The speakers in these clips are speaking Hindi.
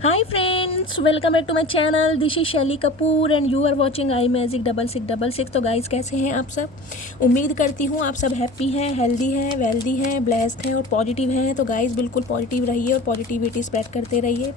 Hi friends, welcome back to my channel. This is Shaili Kapoor and you are watching I Magic 6666। तो गाइस कैसे हैं आप सब। उम्मीद करती हूँ आप सब हैप्पी हैं, हेल्दी हैं, वेल्दी हैं, ब्लेस्ड हैं और पॉजिटिव हैं। तो गाइस बिल्कुल पॉजिटिव रहिए और पॉजिटिविटी स्प्रेड करते रहिए।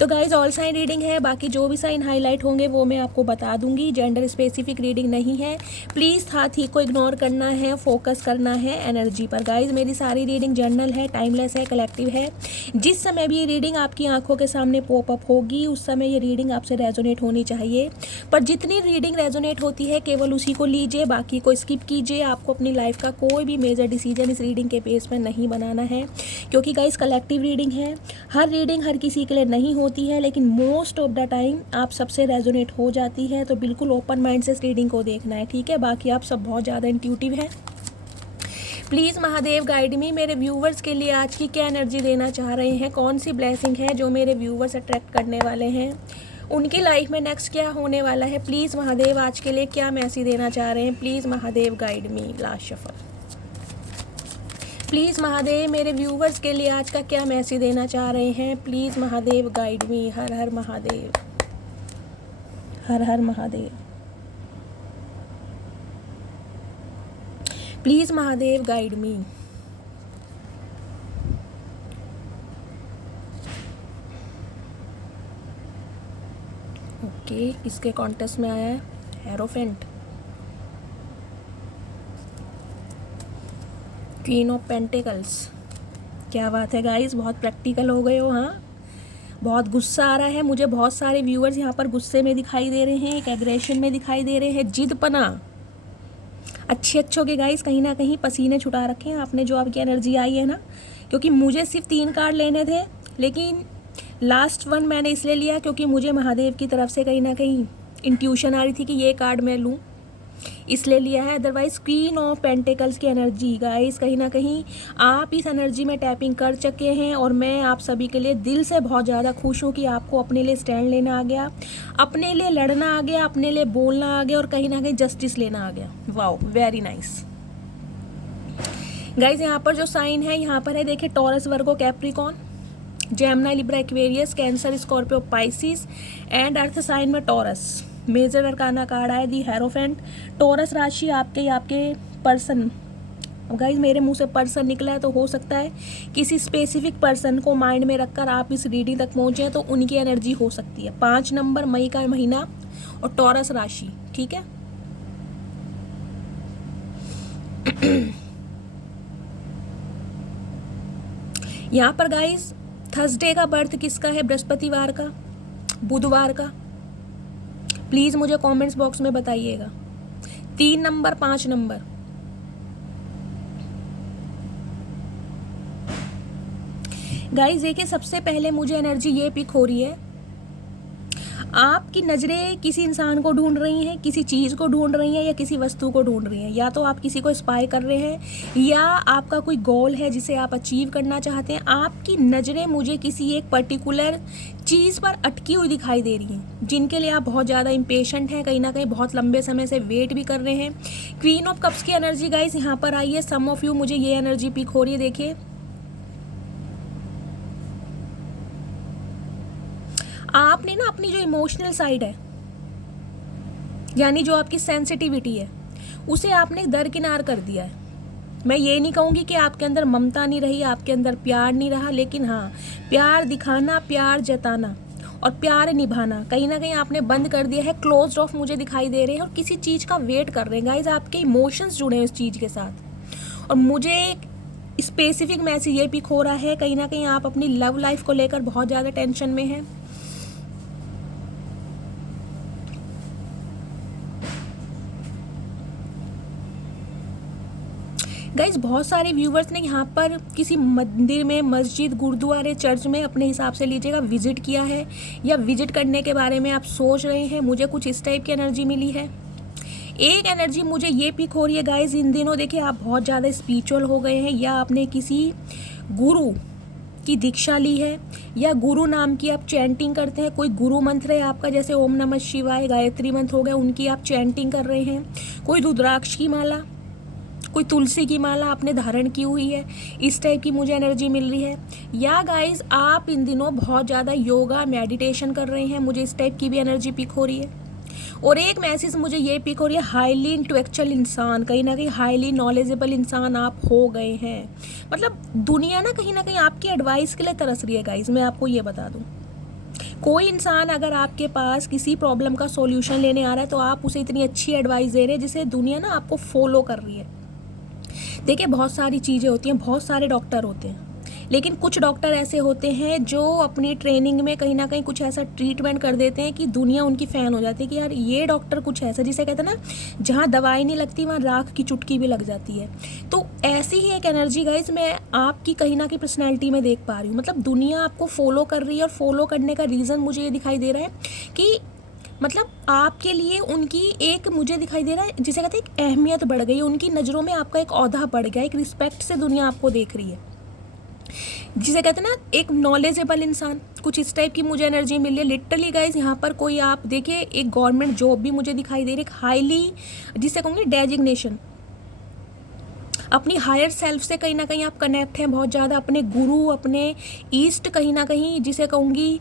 तो गाइस ऑल साइन रीडिंग है, बाकी जो भी साइन हाईलाइट होंगे वो मैं आपको बता दूंगी। जेंडर स्पेसिफिक रीडिंग नहीं है, प्लीज़ हाथी को इग्नोर करना है, फोकस करना है एनर्जी पर। गाइज मेरी सारी रीडिंग जर्नल है, टाइमलेस है, कलेक्टिव है। जिस समय भी ये रीडिंग आपकी आंखों के सामने पॉपअप होगी उस समय ये रीडिंग आपसे रेजोनेट होनी चाहिए। पर जितनी रीडिंग रेजोनेट होती है केवल उसी को लीजिए, बाकी को स्किप कीजिए। आपको अपनी लाइफ का कोई भी मेजर डिसीजन इस रीडिंग के बेस पर नहीं बनाना है, क्योंकि गाइस कलेक्टिव रीडिंग है। हर रीडिंग हर किसी के लिए नहीं होती है, लेकिन मोस्ट ऑफ द टाइम आप सबसे रेजोनेट हो जाती है। तो बिल्कुल ओपन माइंड से इस रीडिंग को देखना है, ठीक है। बाकी आप सब बहुत ज़्यादा इंट्यूटिव हैं। प्लीज़ महादेव गाइड मी, मेरे व्यूवर्स के लिए आज की क्या एनर्जी देना चाह रहे हैं, कौन सी ब्लेसिंग है जो मेरे व्यूवर्स अट्रैक्ट करने वाले हैं, उनकी लाइफ में नेक्स्ट क्या होने वाला है। प्लीज़ महादेव आज के लिए क्या मैसेज देना चाह रहे हैं। Please Mahadev guide me. Last shuffle. Please Mahadev मेरे व्यूवर्स के लिए आज का क्या मैसेज देना चाह रहे हैं। Please Mahadev guide me. Her her Mahadev, her her Mahadev. Please Mahadev guide me. Okay, इसके कॉन्टेस्ट में आया है हेरोफेंट, क्वीन ऑफ पेंटिकल्स। क्या बात है गाइस, बहुत प्रैक्टिकल हो गए हो। हाँ, बहुत गुस्सा आ रहा है मुझे। बहुत सारे व्यूअर्स यहाँ पर गुस्से में दिखाई दे रहे हैं, एक एग्रेशन में दिखाई दे रहे हैं, जिदपना। अच्छों के गाइस कहीं ना कहीं पसीने छुटा रखे हैं आपने, जो आपकी एनर्जी आई है ना। क्योंकि मुझे सिर्फ 3 कार्ड लेने थे, लेकिन लास्ट वन मैंने इसलिए लिया क्योंकि मुझे महादेव की तरफ से कहीं ना कहीं इंट्यूशन आ रही थी कि ये कार्ड मैं लूँ, इसलिए लिया है। अदरवाइज क्वीन ऑफ पेंटिकल्स की एनर्जी गाइस, कहीं ना कहीं आप इस एनर्जी में टैपिंग कर चुके हैं। और मैं आप सभी के लिए दिल से बहुत ज़्यादा खुश हूँ कि आपको अपने लिए स्टैंड लेना आ गया, अपने लिए लड़ना आ गया, अपने लिए बोलना आ गया और कहीं ना कहीं जस्टिस लेना आ गया। Wow, very nice guys. यहाँ पर जो साइन है यहाँ पर है, देखिए, Taurus, Virgo, Capricorn, Gemini, Libra, Aquarius, Cancer, Scorpio, Pisces and earth sign में टॉरस। मेजर अरकाना कार्ड आया दी हेरोफेंट। टॉरस राशि आपके पर्सन, अब गाइज मेरे मुंह से पर्सन निकला है तो हो सकता है किसी स्पेसिफिक पर्सन को माइंड में रखकर आप इस रीडिंग तक पहुंचे, तो उनकी एनर्जी हो सकती है। 5 नंबर, मई का महीना और टॉरस राशि, ठीक है। यहाँ पर गाइज थर्सडे का बर्थ किसका है, बृहस्पतिवार का, बुधवार का, प्लीज़ मुझे कमेंट्स बॉक्स में बताइएगा। 3 नंबर, 5 नंबर। गाइज देखिए, सबसे पहले मुझे एनर्जी ये पिक हो रही है, आपकी नज़रें किसी इंसान को ढूंढ रही हैं, किसी चीज़ को ढूंढ रही हैं या किसी वस्तु को ढूंढ रही हैं। या तो आप किसी को स्पाई कर रहे हैं या आपका कोई गोल है जिसे आप अचीव करना चाहते हैं। आपकी नज़रें मुझे किसी एक पर्टिकुलर चीज़ पर अटकी हुई दिखाई दे रही हैं, जिनके लिए आप बहुत ज़्यादा इम्पेशेंट हैं, कहीं ना कहीं बहुत लंबे समय से वेट भी कर रहे हैं। क्वीन ऑफ कप्स की एनर्जी गाइस यहाँ पर आई है। सम ऑफ यू, मुझे ये एनर्जी पिक हो रही है। देखिए, आपने ना अपनी जो इमोशनल साइड है, यानी जो आपकी सेंसिटिविटी है, उसे आपने दरकिनार कर दिया है। मैं ये नहीं कहूँगी कि आपके अंदर ममता नहीं रही, आपके अंदर प्यार नहीं रहा, लेकिन हाँ, प्यार दिखाना, प्यार जताना और प्यार निभाना कहीं ना कहीं आपने बंद कर दिया है। क्लोज्ड ऑफ मुझे दिखाई दे रहे हैं और किसी चीज़ का वेट कर रहे हैं गाइज। आपके इमोशंस जुड़े हैं उस चीज़ के साथ। और मुझे एक स्पेसिफिक मैसेज ये पिक हो रहा है, कहीं ना कहीं आप अपनी लव लाइफ को लेकर बहुत ज़्यादा टेंशन में हैं। गाइज बहुत सारे व्यूवर्स ने यहाँ पर किसी मंदिर में, मस्जिद, गुरुद्वारे, चर्च में, अपने हिसाब से लीजिएगा, विजिट किया है या विजिट करने के बारे में आप सोच रहे हैं। मुझे कुछ इस टाइप की एनर्जी मिली है। एक एनर्जी मुझे ये पिक हो रही है गाइज, इन दिनों देखिए आप बहुत ज़्यादा स्पिरिचुअल हो गए हैं, या आपने किसी गुरु की दीक्षा ली है या गुरु नाम की आप चैंटिंग करते हैं। कोई गुरु मंत्र है आपका, जैसे ओम नमः शिवाय, गायत्री मंत्र हो गया, उनकी आप चैंटिंग कर रहे हैं। कोई रुद्राक्ष की माला, कोई तुलसी की माला आपने धारण की हुई है, इस टाइप की मुझे एनर्जी मिल रही है। या गाइज आप इन दिनों बहुत ज़्यादा योगा मेडिटेशन कर रहे हैं, मुझे इस टाइप की भी एनर्जी पिक हो रही है। और एक मैसेज मुझे ये पिक हो रही है, हाईली इंटेलेक्चुअल इंसान, कहीं ना कहीं हाईली नॉलेजेबल इंसान आप हो गए हैं। मतलब दुनिया ना कहीं आपकी एडवाइस के लिए तरस रही है गाइज। मैं आपको ये बता दूँ, कोई इंसान अगर आपके पास किसी प्रॉब्लम का सॉल्यूशन लेने आ रहा है तो आप उसे इतनी अच्छी एडवाइस दे रहे हैं जिसे दुनिया ना आपको फॉलो कर रही है। देखिए बहुत सारी चीज़ें होती हैं, बहुत सारे डॉक्टर होते हैं, लेकिन कुछ डॉक्टर ऐसे होते हैं जो अपनी ट्रेनिंग में कहीं ना कहीं कुछ ऐसा ट्रीटमेंट कर देते हैं कि दुनिया उनकी फ़ैन हो जाती है कि यार ये डॉक्टर कुछ ऐसा, जिसे कहते हैं ना जहाँ दवाई नहीं लगती वहाँ राख की चुटकी भी लग जाती है। तो ऐसी ही एक एनर्जी गाइज मैं आपकी कहीं ना कहीं पर्सनैलिटी में देख पा रही हूँ। मतलब दुनिया आपको फॉलो कर रही है और फॉलो करने का रीज़न मुझे ये दिखाई दे रहा है कि मतलब आपके लिए उनकी एक, मुझे दिखाई दे रहा है जिसे कहते हैं एक अहमियत बढ़ गई, उनकी नज़रों में आपका एक ओहदा बढ़ गया, एक रिस्पेक्ट से दुनिया आपको देख रही है, जिसे कहते हैं ना एक नॉलेजेबल इंसान, कुछ इस टाइप की मुझे एनर्जी मिल रही है। लिटरली गाइज यहाँ पर कोई आप देखिए एक गवर्नमेंट जॉब भी मुझे दिखाई दे रही है, एक हाईली जिसे कहूँगी डेजिग्नेशन, अपनी हायर सेल्फ से कहीं ना कहीं आप कनेक्ट हैं बहुत ज़्यादा, अपने गुरु, अपने ईस्ट, कहीं ना कहीं जिसे कहूँगी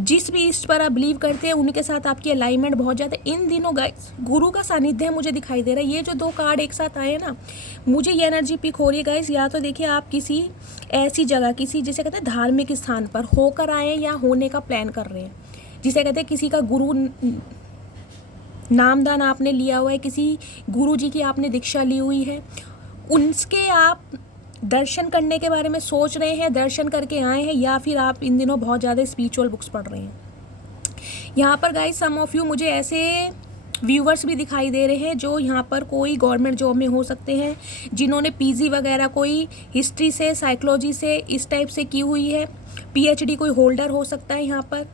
जिस भी ईस्ट पर आप बिलीव करते हैं उनके साथ आपकी अलाइनमेंट बहुत ज़्यादा इन दिनों गाइस। गुरु का सानिध्य मुझे दिखाई दे रहा है। ये जो दो कार्ड एक साथ आए हैं ना, मुझे ये एनर्जी पिक हो रही है गाइस। या तो देखिए आप किसी ऐसी जगह, किसी जिसे कहते हैं धार्मिक स्थान पर होकर आए हैं या होने का प्लान कर रहे हैं, जिसे कहते हैं किसी का गुरु नामदान आपने लिया हुआ है, किसी गुरु जी की आपने दीक्षा ली हुई है, उनके आप दर्शन करने के बारे में सोच रहे हैं, दर्शन करके आए हैं, या फिर आप इन दिनों बहुत ज़्यादा स्पिरिचुअल बुक्स पढ़ रहे हैं। यहाँ पर गाइस सम ऑफ यू मुझे ऐसे व्यूवर्स भी दिखाई दे रहे हैं जो यहाँ पर कोई गवर्नमेंट जॉब में हो सकते हैं, जिन्होंने पीजी वगैरह कोई हिस्ट्री से, साइकोलॉजी से, इस टाइप से की हुई है, पीएचडी कोई होल्डर हो सकता है, यहाँ पर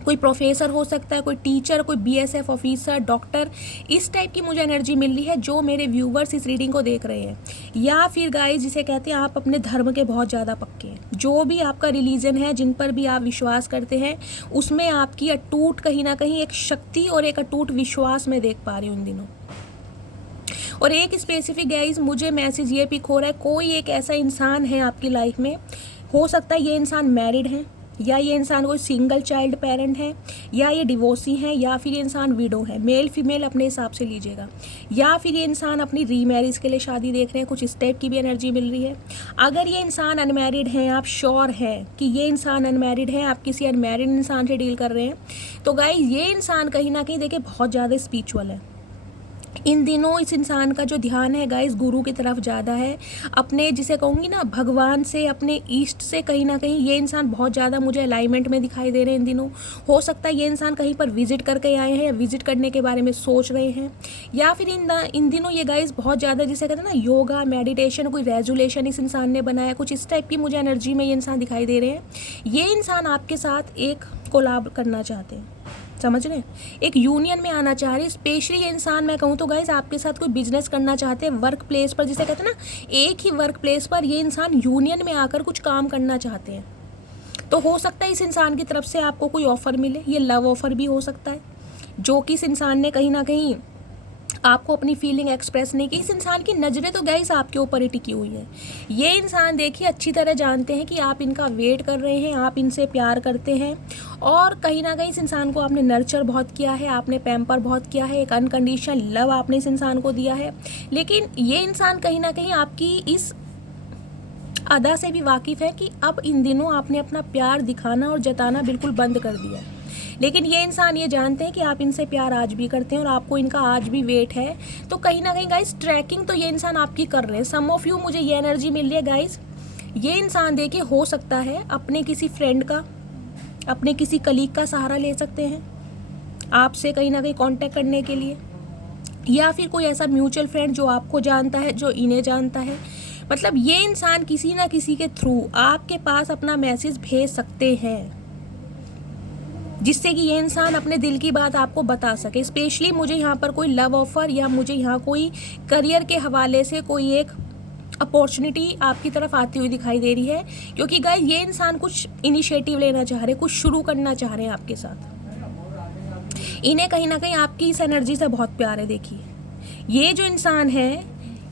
कोई प्रोफेसर हो सकता है, कोई टीचर, कोई बीएसएफ ऑफिसर, डॉक्टर, इस टाइप की मुझे एनर्जी मिल रही है जो मेरे व्यूवर्स इस रीडिंग को देख रहे हैं। या फिर गाइस जिसे कहते हैं आप अपने धर्म के बहुत ज़्यादा पक्के हैं, जो भी आपका रिलीजन है, जिन पर भी आप विश्वास करते हैं, उसमें आपकी अटूट कहीं ना कहीं एक शक्ति और एक अटूट विश्वास मैं देख पा रही हूँ इन दिनों। और एक स्पेसिफिक गाइस मुझे मैसेज ये पिक हो रहा है, कोई एक ऐसा इंसान है आपकी लाइफ में, हो सकता है ये इंसान मैरिड है, या ये इंसान कोई सिंगल चाइल्ड पेरेंट है, या ये डिवोर्सी है, या फिर ये इंसान विडो है, मेल फीमेल अपने हिसाब से लीजिएगा, या फिर ये इंसान अपनी रीमैरिज के लिए शादी देख रहे हैं, कुछ इस टाइप की भी एनर्जी मिल रही है। अगर ये इंसान अनमैरिड हैं, आप श्योर हैं कि ये इंसान अनमैरिड है, आप किसी अनमैरिड इंसान से डील कर रहे हैं, तो गाइस ये इंसान कहीं ना कहीं देखिए बहुत ज़्यादा स्पिरिचुअल है। इन दिनों इस इंसान का जो ध्यान है गाइस गुरु की तरफ ज़्यादा है, अपने जिसे कहूँगी ना भगवान से, अपने ईस्ट से कहीं ना कहीं ये इंसान बहुत ज़्यादा मुझे अलाइनमेंट में दिखाई दे रहे हैं इन दिनों। हो सकता है ये इंसान कहीं पर विजिट करके आए हैं या विजिट करने के बारे में सोच रहे हैं, या फिर इन दिनों ये गाइस बहुत ज़्यादा जिसे कहते हैं ना योगा मेडिटेशन, कोई रेजुलेशन इस इंसान ने बनाया, कुछ इस टाइप की मुझे एनर्जी में ये इंसान दिखाई दे रहे हैं। ये इंसान आपके साथ एक कोलैब करना चाहते हैं, समझ रहे हैं, एक यूनियन में आना चाह रहे हैं। स्पेशली ये इंसान मैं कहूँ तो गाइज आपके साथ कोई बिजनेस करना चाहते हैं, वर्क प्लेस पर, जिसे कहते हैं ना एक ही वर्क प्लेस पर ये इंसान यूनियन में आकर कुछ काम करना चाहते हैं। तो हो सकता है इस इंसान की तरफ से आपको कोई ऑफ़र मिले, ये लव ऑफ़र भी हो सकता है, जो कि इस इंसान ने कहीं ना कहीं आपको अपनी फीलिंग एक्सप्रेस नहीं की। इस इंसान की नज़रें तो गाइस आपके ऊपर ही टिकी हुई है। ये इंसान देखिए अच्छी तरह जानते हैं कि आप इनका वेट कर रहे हैं, आप इनसे प्यार करते हैं, और कहीं ना कहीं इस इंसान को आपने नर्चर बहुत किया है, आपने पैम्पर बहुत किया है, एक अनकंडीशनल लव आपने इस इंसान को दिया है। लेकिन ये इंसान कहीं ना कहीं आपकी इस अदा से भी वाकिफ़ है कि अब इन दिनों आपने अपना प्यार दिखाना और जताना बिल्कुल बंद कर दिया है। लेकिन ये इंसान ये जानते हैं कि आप इनसे प्यार आज भी करते हैं और आपको इनका आज भी वेट है। तो कहीं ना कहीं गाइस ट्रैकिंग तो ये इंसान आपकी कर रहे हैं। सम ऑफ यू मुझे ये एनर्जी मिल रही है गाइस, ये इंसान देखिए हो सकता है अपने किसी फ्रेंड का, अपने किसी कलीग का सहारा ले सकते हैं आपसे कहीं ना कहीं कांटेक्ट करने के लिए, या फिर कोई ऐसा म्यूचुअल फ्रेंड जो आपको जानता है, जो इन्हें जानता है। मतलब ये इंसान किसी ना किसी के थ्रू आपके पास अपना मैसेज भेज सकते हैं, जिससे कि ये इंसान अपने दिल की बात आपको बता सके। स्पेशली मुझे यहाँ पर कोई लव ऑफ़र या मुझे यहाँ कोई करियर के हवाले से कोई एक अपॉर्चुनिटी आपकी तरफ आती हुई दिखाई दे रही है, क्योंकि गाइस ये इंसान कुछ इनिशिएटिव लेना चाह रहे हैं, कुछ शुरू करना चाह रहे हैं आपके साथ। इन्हें कहीं ना कहीं आपकी इस एनर्जी से बहुत प्यार है। देखिए ये जो इंसान है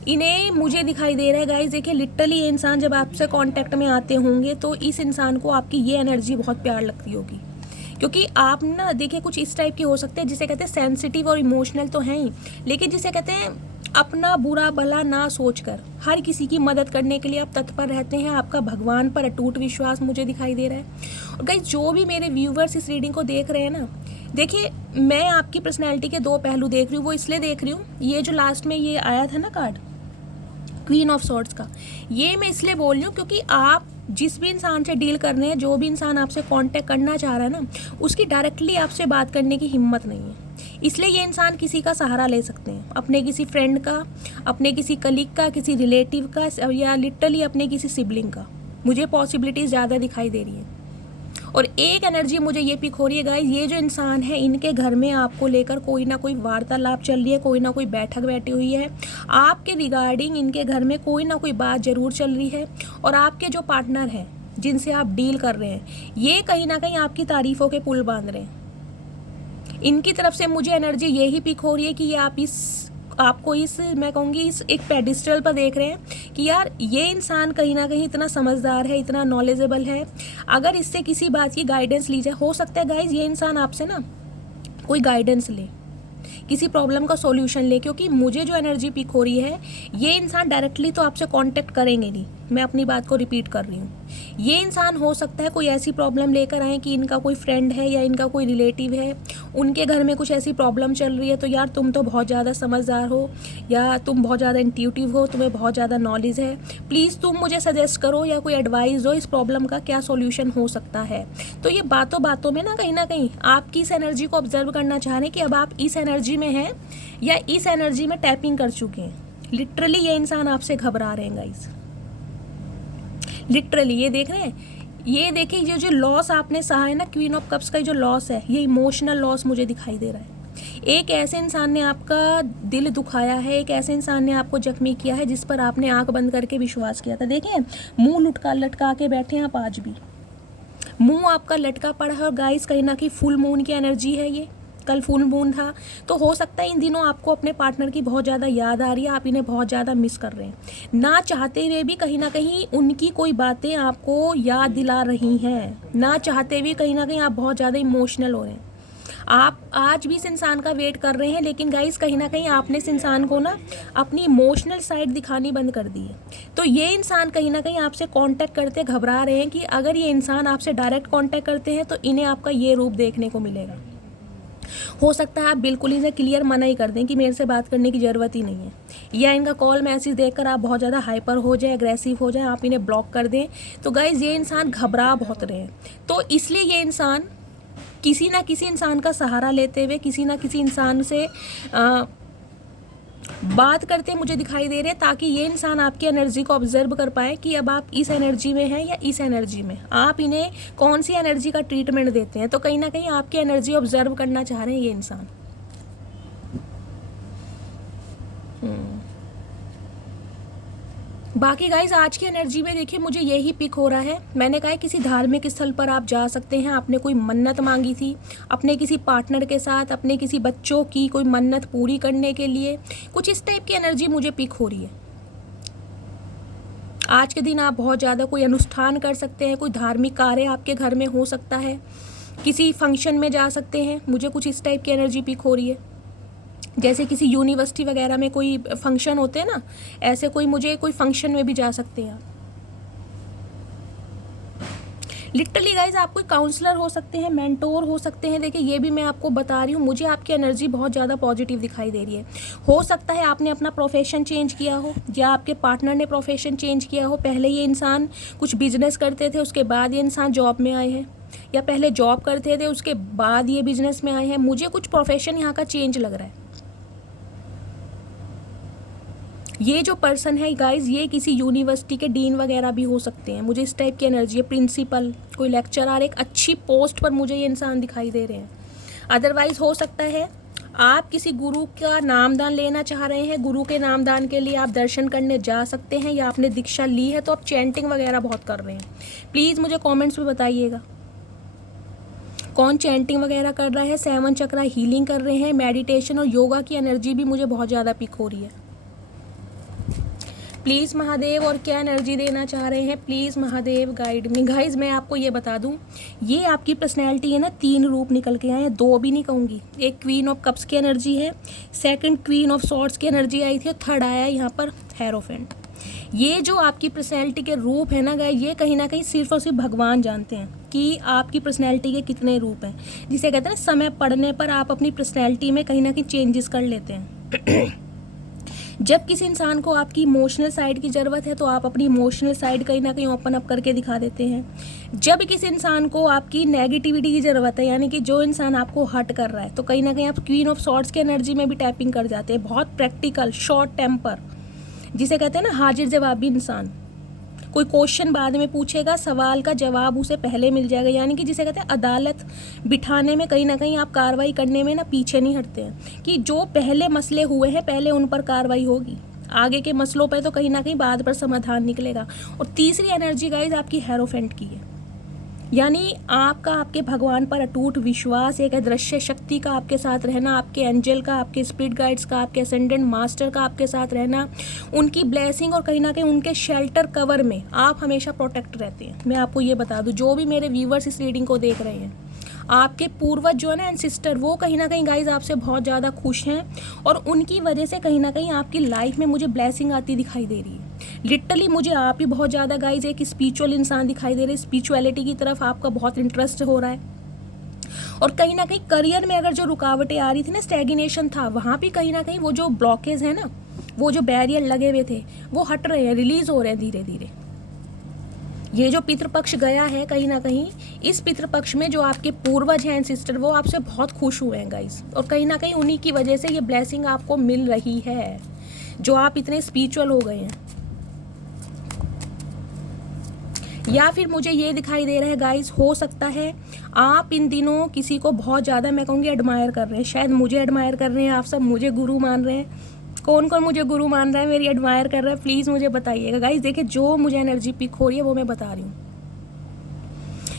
इन्हें मुझे दिखाई दे रहा है गाइस, देखिए लिटरली ये इंसान जब आपसे कांटेक्ट में आते होंगे तो इस इंसान को आपकी ये एनर्जी बहुत प्यार लगती होगी, क्योंकि आप ना देखिए कुछ इस टाइप के हो सकते हैं जिसे कहते हैं सेंसिटिव और इमोशनल तो हैं ही, लेकिन जिसे कहते हैं अपना बुरा भला ना सोचकर हर किसी की मदद करने के लिए आप तत्पर रहते हैं। आपका भगवान पर अटूट विश्वास मुझे दिखाई दे रहा है। और गाइस जो भी मेरे व्यूवर्स इस रीडिंग को देख रहे हैं ना, देखिए मैं आपकी पर्सनैलिटी के 2 पहलू देख रही हूँ। वो इसलिए देख रही हूँ, ये जो लास्ट में ये आया था ना कार्ड क्वीन ऑफ सॉर्ड्स का, ये मैं इसलिए बोल रही हूँ क्योंकि आप जिस भी इंसान से डील कर रहे हैं, जो भी इंसान आपसे कांटेक्ट करना चाह रहा है ना, उसकी डायरेक्टली आपसे बात करने की हिम्मत नहीं है। इसलिए ये इंसान किसी का सहारा ले सकते हैं, अपने किसी फ्रेंड का, अपने किसी कलीग का, किसी रिलेटिव का, या लिटरली अपने किसी सिबलिंग का। मुझे पॉसिबिलिटीज़ ज़्यादा दिखाई दे रही है। और एक एनर्जी मुझे ये पिक हो रही है गाइस, ये जो इंसान है इनके घर में आपको लेकर कोई ना कोई वार्तालाप चल रही है, कोई ना कोई बैठक बैठी हुई है, आपके रिगार्डिंग इनके घर में कोई ना कोई बात ज़रूर चल रही है। और आपके जो पार्टनर हैं जिनसे आप डील कर रहे हैं, ये कहीं ना कहीं आपकी तारीफ़ों के पुल बांध रहे हैं। इनकी तरफ से मुझे एनर्जी यही पिक हो रही है कि ये आपको इस मैं कहूँगी इस एक पेडिस्टल पर देख रहे हैं कि यार ये इंसान कहीं ना कहीं इतना समझदार है, इतना नॉलेजेबल है। अगर इससे किसी बात की गाइडेंस ली जाए, हो सकता है गाइज ये इंसान आपसे ना कोई गाइडेंस ले, किसी प्रॉब्लम का सॉल्यूशन ले, क्योंकि मुझे जो एनर्जी पिक हो रही है ये इंसान डायरेक्टली तो आपसे कांटेक्ट करेंगे नहीं। मैं अपनी बात को रिपीट कर रही हूँ। ये इंसान हो सकता है कोई ऐसी प्रॉब्लम लेकर आए कि इनका कोई फ्रेंड है या इनका कोई रिलेटिव है, उनके घर में कुछ ऐसी प्रॉब्लम चल रही है, तो यार तुम तो बहुत ज़्यादा समझदार हो या तुम बहुत ज़्यादा इंट्यूटिव हो, तुम्हें बहुत ज़्यादा नॉलेज है, प्लीज़ तुम मुझे सजेस्ट करो या कोई एडवाइस दो, इस प्रॉब्लम का क्या सॉल्यूशन हो सकता है। तो ये बातों बातों में ना कहीं आपकी इस एनर्जी को ऑब्जर्व करना चाह रहे हैं कि अब आप इस एनर्जी में हैं या इस एनर्जी में टैपिंग कर चुके हैं। लिटरली ये इंसान आपसे घबरा रहे हैं गाइस, लिटरली ये देख रहे हैं। ये देखिए ये जो लॉस आपने सहा है ना, क्वीन ऑफ कप्स का जो लॉस है, ये इमोशनल लॉस मुझे दिखाई दे रहा है। एक ऐसे इंसान ने आपका दिल दुखाया है, एक ऐसे इंसान ने आपको जख्मी किया है जिस पर आपने आंख बंद करके विश्वास किया था। देखिए मुंह लटका के बैठे हैं आप, आज भी मुंह आपका लटका पड़ा है। और गाइस कहीं ना कहीं फुल मून की एनर्जी है, ये कल फुल मून था, तो हो सकता है इन दिनों आपको अपने पार्टनर की बहुत ज़्यादा याद आ रही है, आप इन्हें बहुत ज़्यादा मिस कर रहे हैं। ना चाहते हुए भी कहीं ना कहीं उनकी कोई बातें आपको याद दिला रही हैं, ना चाहते हुए कहीं ना कहीं आप बहुत ज़्यादा इमोशनल हो रहे हैं। आप आज भी इस इंसान का वेट कर रहे हैं, लेकिन गाइस कहीं ना कहीं आपने इस इंसान को ना अपनी इमोशनल साइड दिखानी बंद कर दी है। तो ये इंसान कहीं ना कहीं आपसे कांटेक्ट करते घबरा रहे हैं कि अगर ये इंसान आपसे डायरेक्ट कांटेक्ट करते हैं तो इन्हें आपका ये रूप देखने को मिलेगा। हो सकता है आप बिल्कुल इन्हें क्लियर मना ही कर दें कि मेरे से बात करने की ज़रूरत ही नहीं है, या इनका कॉल मैसेज देखकर आप बहुत ज़्यादा हाइपर हो जाए, एग्रेसिव हो जाए, आप इन्हें ब्लॉक कर दें। तो गाइज़ ये इंसान घबरा बहुत रहे हैं, तो इसलिए ये इंसान किसी ना किसी इंसान का सहारा लेते हुए किसी ना किसी इंसान से बात करते मुझे दिखाई दे रहे हैं, ताकि ये इंसान आपकी एनर्जी को ऑब्जर्व कर पाए कि अब आप इस एनर्जी में हैं या इस एनर्जी में, आप इन्हें कौन सी एनर्जी का ट्रीटमेंट देते हैं। तो कहीं ना कहीं आपकी एनर्जी ऑब्जर्व करना चाह रहे हैं ये इंसान। बाकी गाइज आज की एनर्जी में देखिए मुझे यही पिक हो रहा है। मैंने कहा है किसी धार्मिक स्थल पर आप जा सकते हैं, आपने कोई मन्नत मांगी थी अपने किसी पार्टनर के साथ, अपने किसी बच्चों की कोई मन्नत पूरी करने के लिए, कुछ इस टाइप की एनर्जी मुझे पिक हो रही है। आज के दिन आप बहुत ज़्यादा कोई अनुष्ठान कर सकते हैं, कोई धार्मिक कार्य आपके घर में हो सकता है, किसी फंक्शन में जा सकते हैं, मुझे कुछ इस टाइप की एनर्जी पिक हो रही है। जैसे किसी यूनिवर्सिटी वगैरह में कोई फंक्शन होते हैं ना, ऐसे कोई फंक्शन में भी जा सकते हैं आप। लिटरली गाइज आप कोई काउंसलर हो सकते हैं, मेंटोर हो सकते हैं। देखिए ये भी मैं आपको बता रही हूँ, मुझे आपकी एनर्जी बहुत ज़्यादा पॉजिटिव दिखाई दे रही है। हो सकता है आपने अपना प्रोफेशन चेंज किया हो, या आपके पार्टनर ने प्रोफेशन चेंज किया हो। पहले ये इंसान कुछ बिजनेस करते थे, उसके बाद ये इंसान जॉब में आए हैं, या पहले जॉब करते थे उसके बाद ये बिजनेस में आए हैं। मुझे कुछ प्रोफेशन यहाँ का चेंज लग रहा है। ये जो पर्सन है गाइज ये किसी यूनिवर्सिटी के डीन वगैरह भी हो सकते हैं, मुझे इस टाइप की एनर्जी है। प्रिंसिपल, कोई लेक्चरर, एक अच्छी पोस्ट पर मुझे ये इंसान दिखाई दे रहे हैं। अदरवाइज हो सकता है आप किसी गुरु का नामदान लेना चाह रहे हैं, गुरु के नामदान के लिए आप दर्शन करने जा सकते हैं, या आपने दीक्षा ली है तो आप चैंटिंग वगैरह बहुत कर रहे हैं। प्लीज़ मुझे कॉमेंट्स में बताइएगा। कौन चैंटिंग वगैरह कर रहा है, 7 चक्रा हीलिंग कर रहे हैं, मेडिटेशन और योगा की एनर्जी भी मुझे बहुत ज़्यादा पिक हो रही है। प्लीज़ महादेव और क्या एनर्जी देना चाह रहे हैं, please Mahadev guide me. Guys मैं आपको ये बता दूं, ये आपकी पर्सनैलिटी है ना, 3 रूप निकल के आए हैं, 2 भी नहीं कहूँगी। एक क्वीन ऑफ कप्स की एनर्जी है, सेकंड क्वीन ऑफ सॉर्ड्स की एनर्जी आई थी और थर्ड आया यहाँ पर हेरोफेंट। ये जो आपकी पर्सनैलिटी के रूप है ना गाइज, ये कहीं ना कहीं सिर्फ और सिर्फ भगवान जानते हैं कि आपकी पर्सनैलिटी के कितने रूप हैं। जिसे कहते हैं ना, समय पड़ने पर आप अपनी पर्सनैलिटी में कहीं ना कहीं चेंजेस कर लेते हैं। जब किसी इंसान को आपकी इमोशनल साइड की ज़रूरत है तो आप अपनी इमोशनल साइड कहीं ना कहीं ओपन अप करके दिखा देते हैं। जब किसी इंसान को आपकी नेगेटिविटी की ज़रूरत है, यानी कि जो इंसान आपको हर्ट कर रहा है, तो कहीं ना कहीं आप क्वीन ऑफ सॉर्ड्स की एनर्जी में भी टैपिंग कर जाते हैं। बहुत प्रैक्टिकल, शॉर्ट टेम्पर, जिसे कहते हैं ना हाजिर जवाबी इंसान। कोई क्वेश्चन बाद में पूछेगा, सवाल का जवाब उसे पहले मिल जाएगा, यानी कि जिसे कहते हैं अदालत बिठाने में कहीं ना कहीं आप कार्रवाई करने में ना पीछे नहीं हटते हैं कि जो पहले मसले हुए हैं पहले उन पर कार्रवाई होगी, आगे के मसलों पर तो कहीं ना कहीं बाद पर समाधान निकलेगा। और तीसरी एनर्जी गाइज आपकी हेरोफेंट की है, यानी आपका आपके भगवान पर अटूट विश्वास, एक अदृश्य शक्ति का आपके साथ रहना, आपके एंजल का, आपके स्पिरिट गाइड्स का, आपके असेंडेंट मास्टर का आपके साथ रहना, उनकी ब्लेसिंग और कहीं ना कहीं उनके शेल्टर कवर में आप हमेशा प्रोटेक्ट रहते हैं। मैं आपको ये बता दूं, जो भी मेरे व्यूवर्स इस रीडिंग को देख रहे हैं, आपके पूर्वज जो है ना एंसिस्टर, वो कहीं ना कहीं गाइज आपसे बहुत ज़्यादा खुश हैं और उनकी वजह से कहीं ना कहीं आपकी लाइफ में मुझे ब्लेसिंग आती दिखाई दे रही है। लिटरली मुझे आप ही बहुत ज़्यादा गाइज एक स्पिरिचुअल इंसान दिखाई दे रहे हैं, स्पिरिचुअलिटी की तरफ आपका बहुत इंटरेस्ट हो रहा है। और कहीं ना कहीं करियर में अगर जो रुकावटें आ रही थी ना, स्टैग्नेशन था, वहाँ भी कहीं ना कहीं वो जो ब्लॉकेज है ना, वो जो बैरियर लगे हुए थे वो हट रहे हैं, रिलीज हो रहे हैं धीरे धीरे। ये जो पितृपक्ष गया है कहीं ना कहीं, इस पितृपक्ष में जो आपके पूर्वज हैं एंसिस्टर, वो आपसे बहुत खुश हुए हैं गाइस, और कहीं ना कहीं उन्हीं की वजह से ये ब्लेसिंग आपको मिल रही है, जो आप इतने स्पिरिचुअल हो गए हैं। या फिर मुझे ये दिखाई दे रहा है गाइस, हो सकता है आप इन दिनों किसी को बहुत ज़्यादा, मैं कहूँगी एडमायर कर रहे हैं। शायद मुझे एडमायर कर रहे हैं, आप सब मुझे गुरु मान रहे हैं। कौन कौन मुझे गुरु मान रहा है, मेरी एडमायर कर रहा है, प्लीज़ मुझे बताइएगा गाइस। देखिए जो मुझे एनर्जी पिक हो रही है वो मैं बता रही हूँ,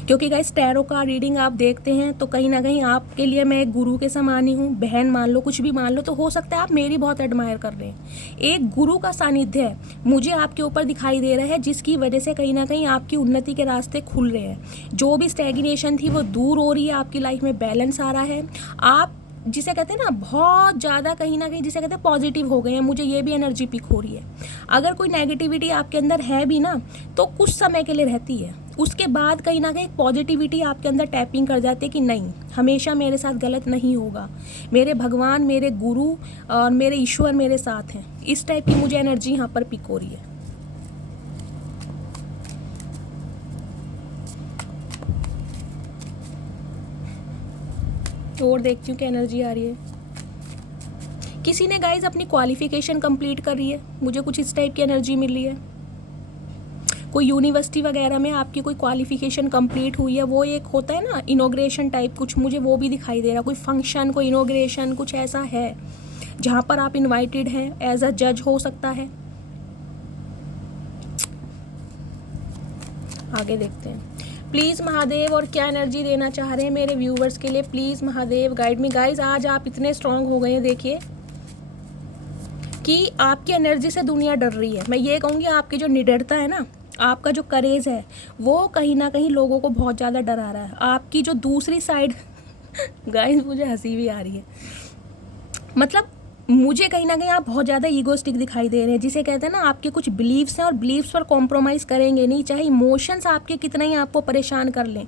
क्योंकि गाइस टैरो का रीडिंग आप देखते हैं तो कहीं ना कहीं आपके लिए मैं एक गुरु के समान ही हूँ, बहन मान लो, कुछ भी मान लो। तो हो सकता है आप मेरी बहुत एडमायर कर रहे हैं। एक गुरु का सानिध्य है मुझे आपके ऊपर दिखाई दे रहा है, जिसकी वजह से कहीं ना कहीं आपकी उन्नति के रास्ते खुल रहे हैं। जो भी स्टैग्नेशन थी वो दूर हो रही है, आपकी लाइफ में बैलेंस आ रहा है। आप जिसे कहते हैं ना बहुत ज़्यादा कहीं ना कहीं जिसे कहते हैं पॉजिटिव हो गए हैं, मुझे ये भी एनर्जी पिक हो रही है। अगर कोई नेगेटिविटी आपके अंदर है भी ना, तो कुछ समय के लिए रहती है, उसके बाद कहीं ना कहीं पॉजिटिविटी आपके अंदर टैपिंग कर जाती है कि नहीं, हमेशा मेरे साथ गलत नहीं होगा, मेरे भगवान, मेरे गुरु और मेरे ईश्वर मेरे साथ हैं। इस टाइप की मुझे एनर्जी यहाँ पर पिक हो रही है। और देखती हूँ क्या एनर्जी आ रही है। किसी ने गाइज अपनी क्वालिफिकेशन कंप्लीट कर रही है, मुझे कुछ इस टाइप की एनर्जी मिल रही है। कोई यूनिवर्सिटी वगैरह में आपकी कोई क्वालिफिकेशन कंप्लीट हुई है, वो एक होता है ना इनॉग्रेशन टाइप, कुछ मुझे वो भी दिखाई दे रहा। कोई फंक्शन, कोई इनॉग्रेशन, कुछ ऐसा है जहाँ पर आप इनवाइटेड हैं, एज अ जज हो सकता है। आगे देखते हैं। प्लीज़ महादेव और क्या एनर्जी देना चाह रहे हैं मेरे व्यूवर्स के लिए, please Mahadev guide me. Guys आज आप इतने स्ट्रांग हो गए हैं, देखिए कि आपकी एनर्जी से दुनिया डर रही है। मैं ये कहूँगी आपकी जो निडरता है ना, आपका जो करेज है, वो कहीं ना कहीं लोगों को बहुत ज़्यादा डरा रहा है। आपकी जो दूसरी साइड गाइस मुझे हंसी भी आ रही है, मतलब मुझे कहीं ना कहीं आप बहुत ज़्यादा ईगोस्टिक दिखाई दे रहे हैं, जिसे कहते हैं ना आपके कुछ बिलीव्स हैं और बिलीव्स पर कॉम्प्रोमाइज़ करेंगे नहीं, चाहे इमोशंस आपके कितना ही आपको परेशान कर लें,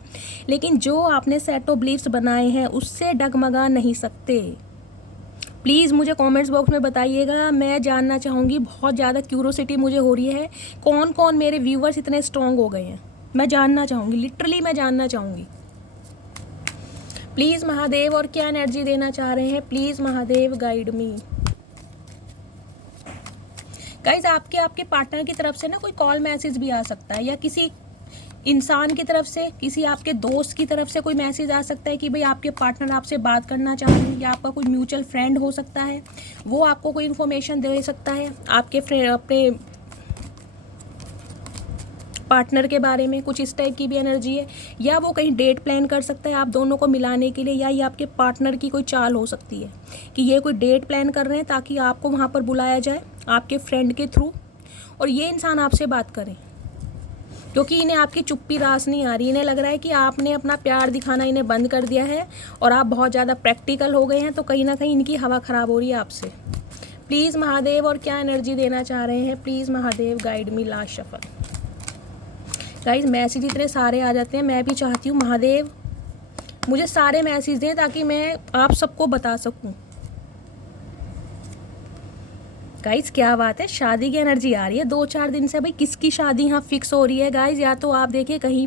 लेकिन जो आपने सेट ऑफ बिलीव्स बनाए हैं उससे डगमगा नहीं सकते। प्लीज़ मुझे कमेंट्स बॉक्स में बताइएगा, मैं जानना चाहूँगी, बहुत ज़्यादा क्यूरोसिटी मुझे हो रही है, कौन कौन मेरे व्यूवर्स इतने स्ट्रॉन्ग हो गए हैं। मैं जानना चाहूँगी, लिटरली मैं जानना चाहूँगी। प्लीज़ महादेव और क्या एनर्जी देना चाह रहे हैं, please Mahadev guide me. Guys आपके पार्टनर की तरफ से ना कोई कॉल मैसेज भी आ सकता है, या किसी इंसान की तरफ से, किसी आपके दोस्त की तरफ से कोई मैसेज आ सकता है कि भाई आपके पार्टनर आपसे बात करना चाह रहे हैं, या आपका कोई म्यूचुअल फ्रेंड हो सकता है, वो आपको कोई इन्फॉर्मेशन दे सकता है। आपके फ्रेंड अपने पार्टनर के बारे में, कुछ इस टाइप की भी एनर्जी है। या वो कहीं डेट प्लान कर सकता है आप दोनों को मिलाने के लिए, या ये आपके पार्टनर की कोई चाल हो सकती है कि ये कोई डेट प्लान कर रहे हैं ताकि आपको वहाँ पर बुलाया जाए आपके फ्रेंड के थ्रू, और ये इंसान आपसे बात करें, क्योंकि इन्हें आपकी चुप्पी रास नहीं आ रही। इन्हें लग रहा है कि आपने अपना प्यार दिखाना इन्हें बंद कर दिया है और आप बहुत ज़्यादा प्रैक्टिकल हो गए हैं, तो कहीं ना कहीं इनकी हवा ख़राब हो रही है आपसे। प्लीज़ महादेव, और क्या एनर्जी देना चाह रहे हैं please Mahadev, guide me last shuffle. Guys message इतने सारे आ जाते हैं, मैं भी चाहती हूँ महादेव मुझे सारे मैसेज दें ताकि मैं आप सबको बता सकूँ। गाइस क्या बात है, शादी की एनर्जी आ रही है 2-4 दिन से। भाई किसकी शादी यहाँ फिक्स हो रही है गाइस? या तो आप देखिए कहीं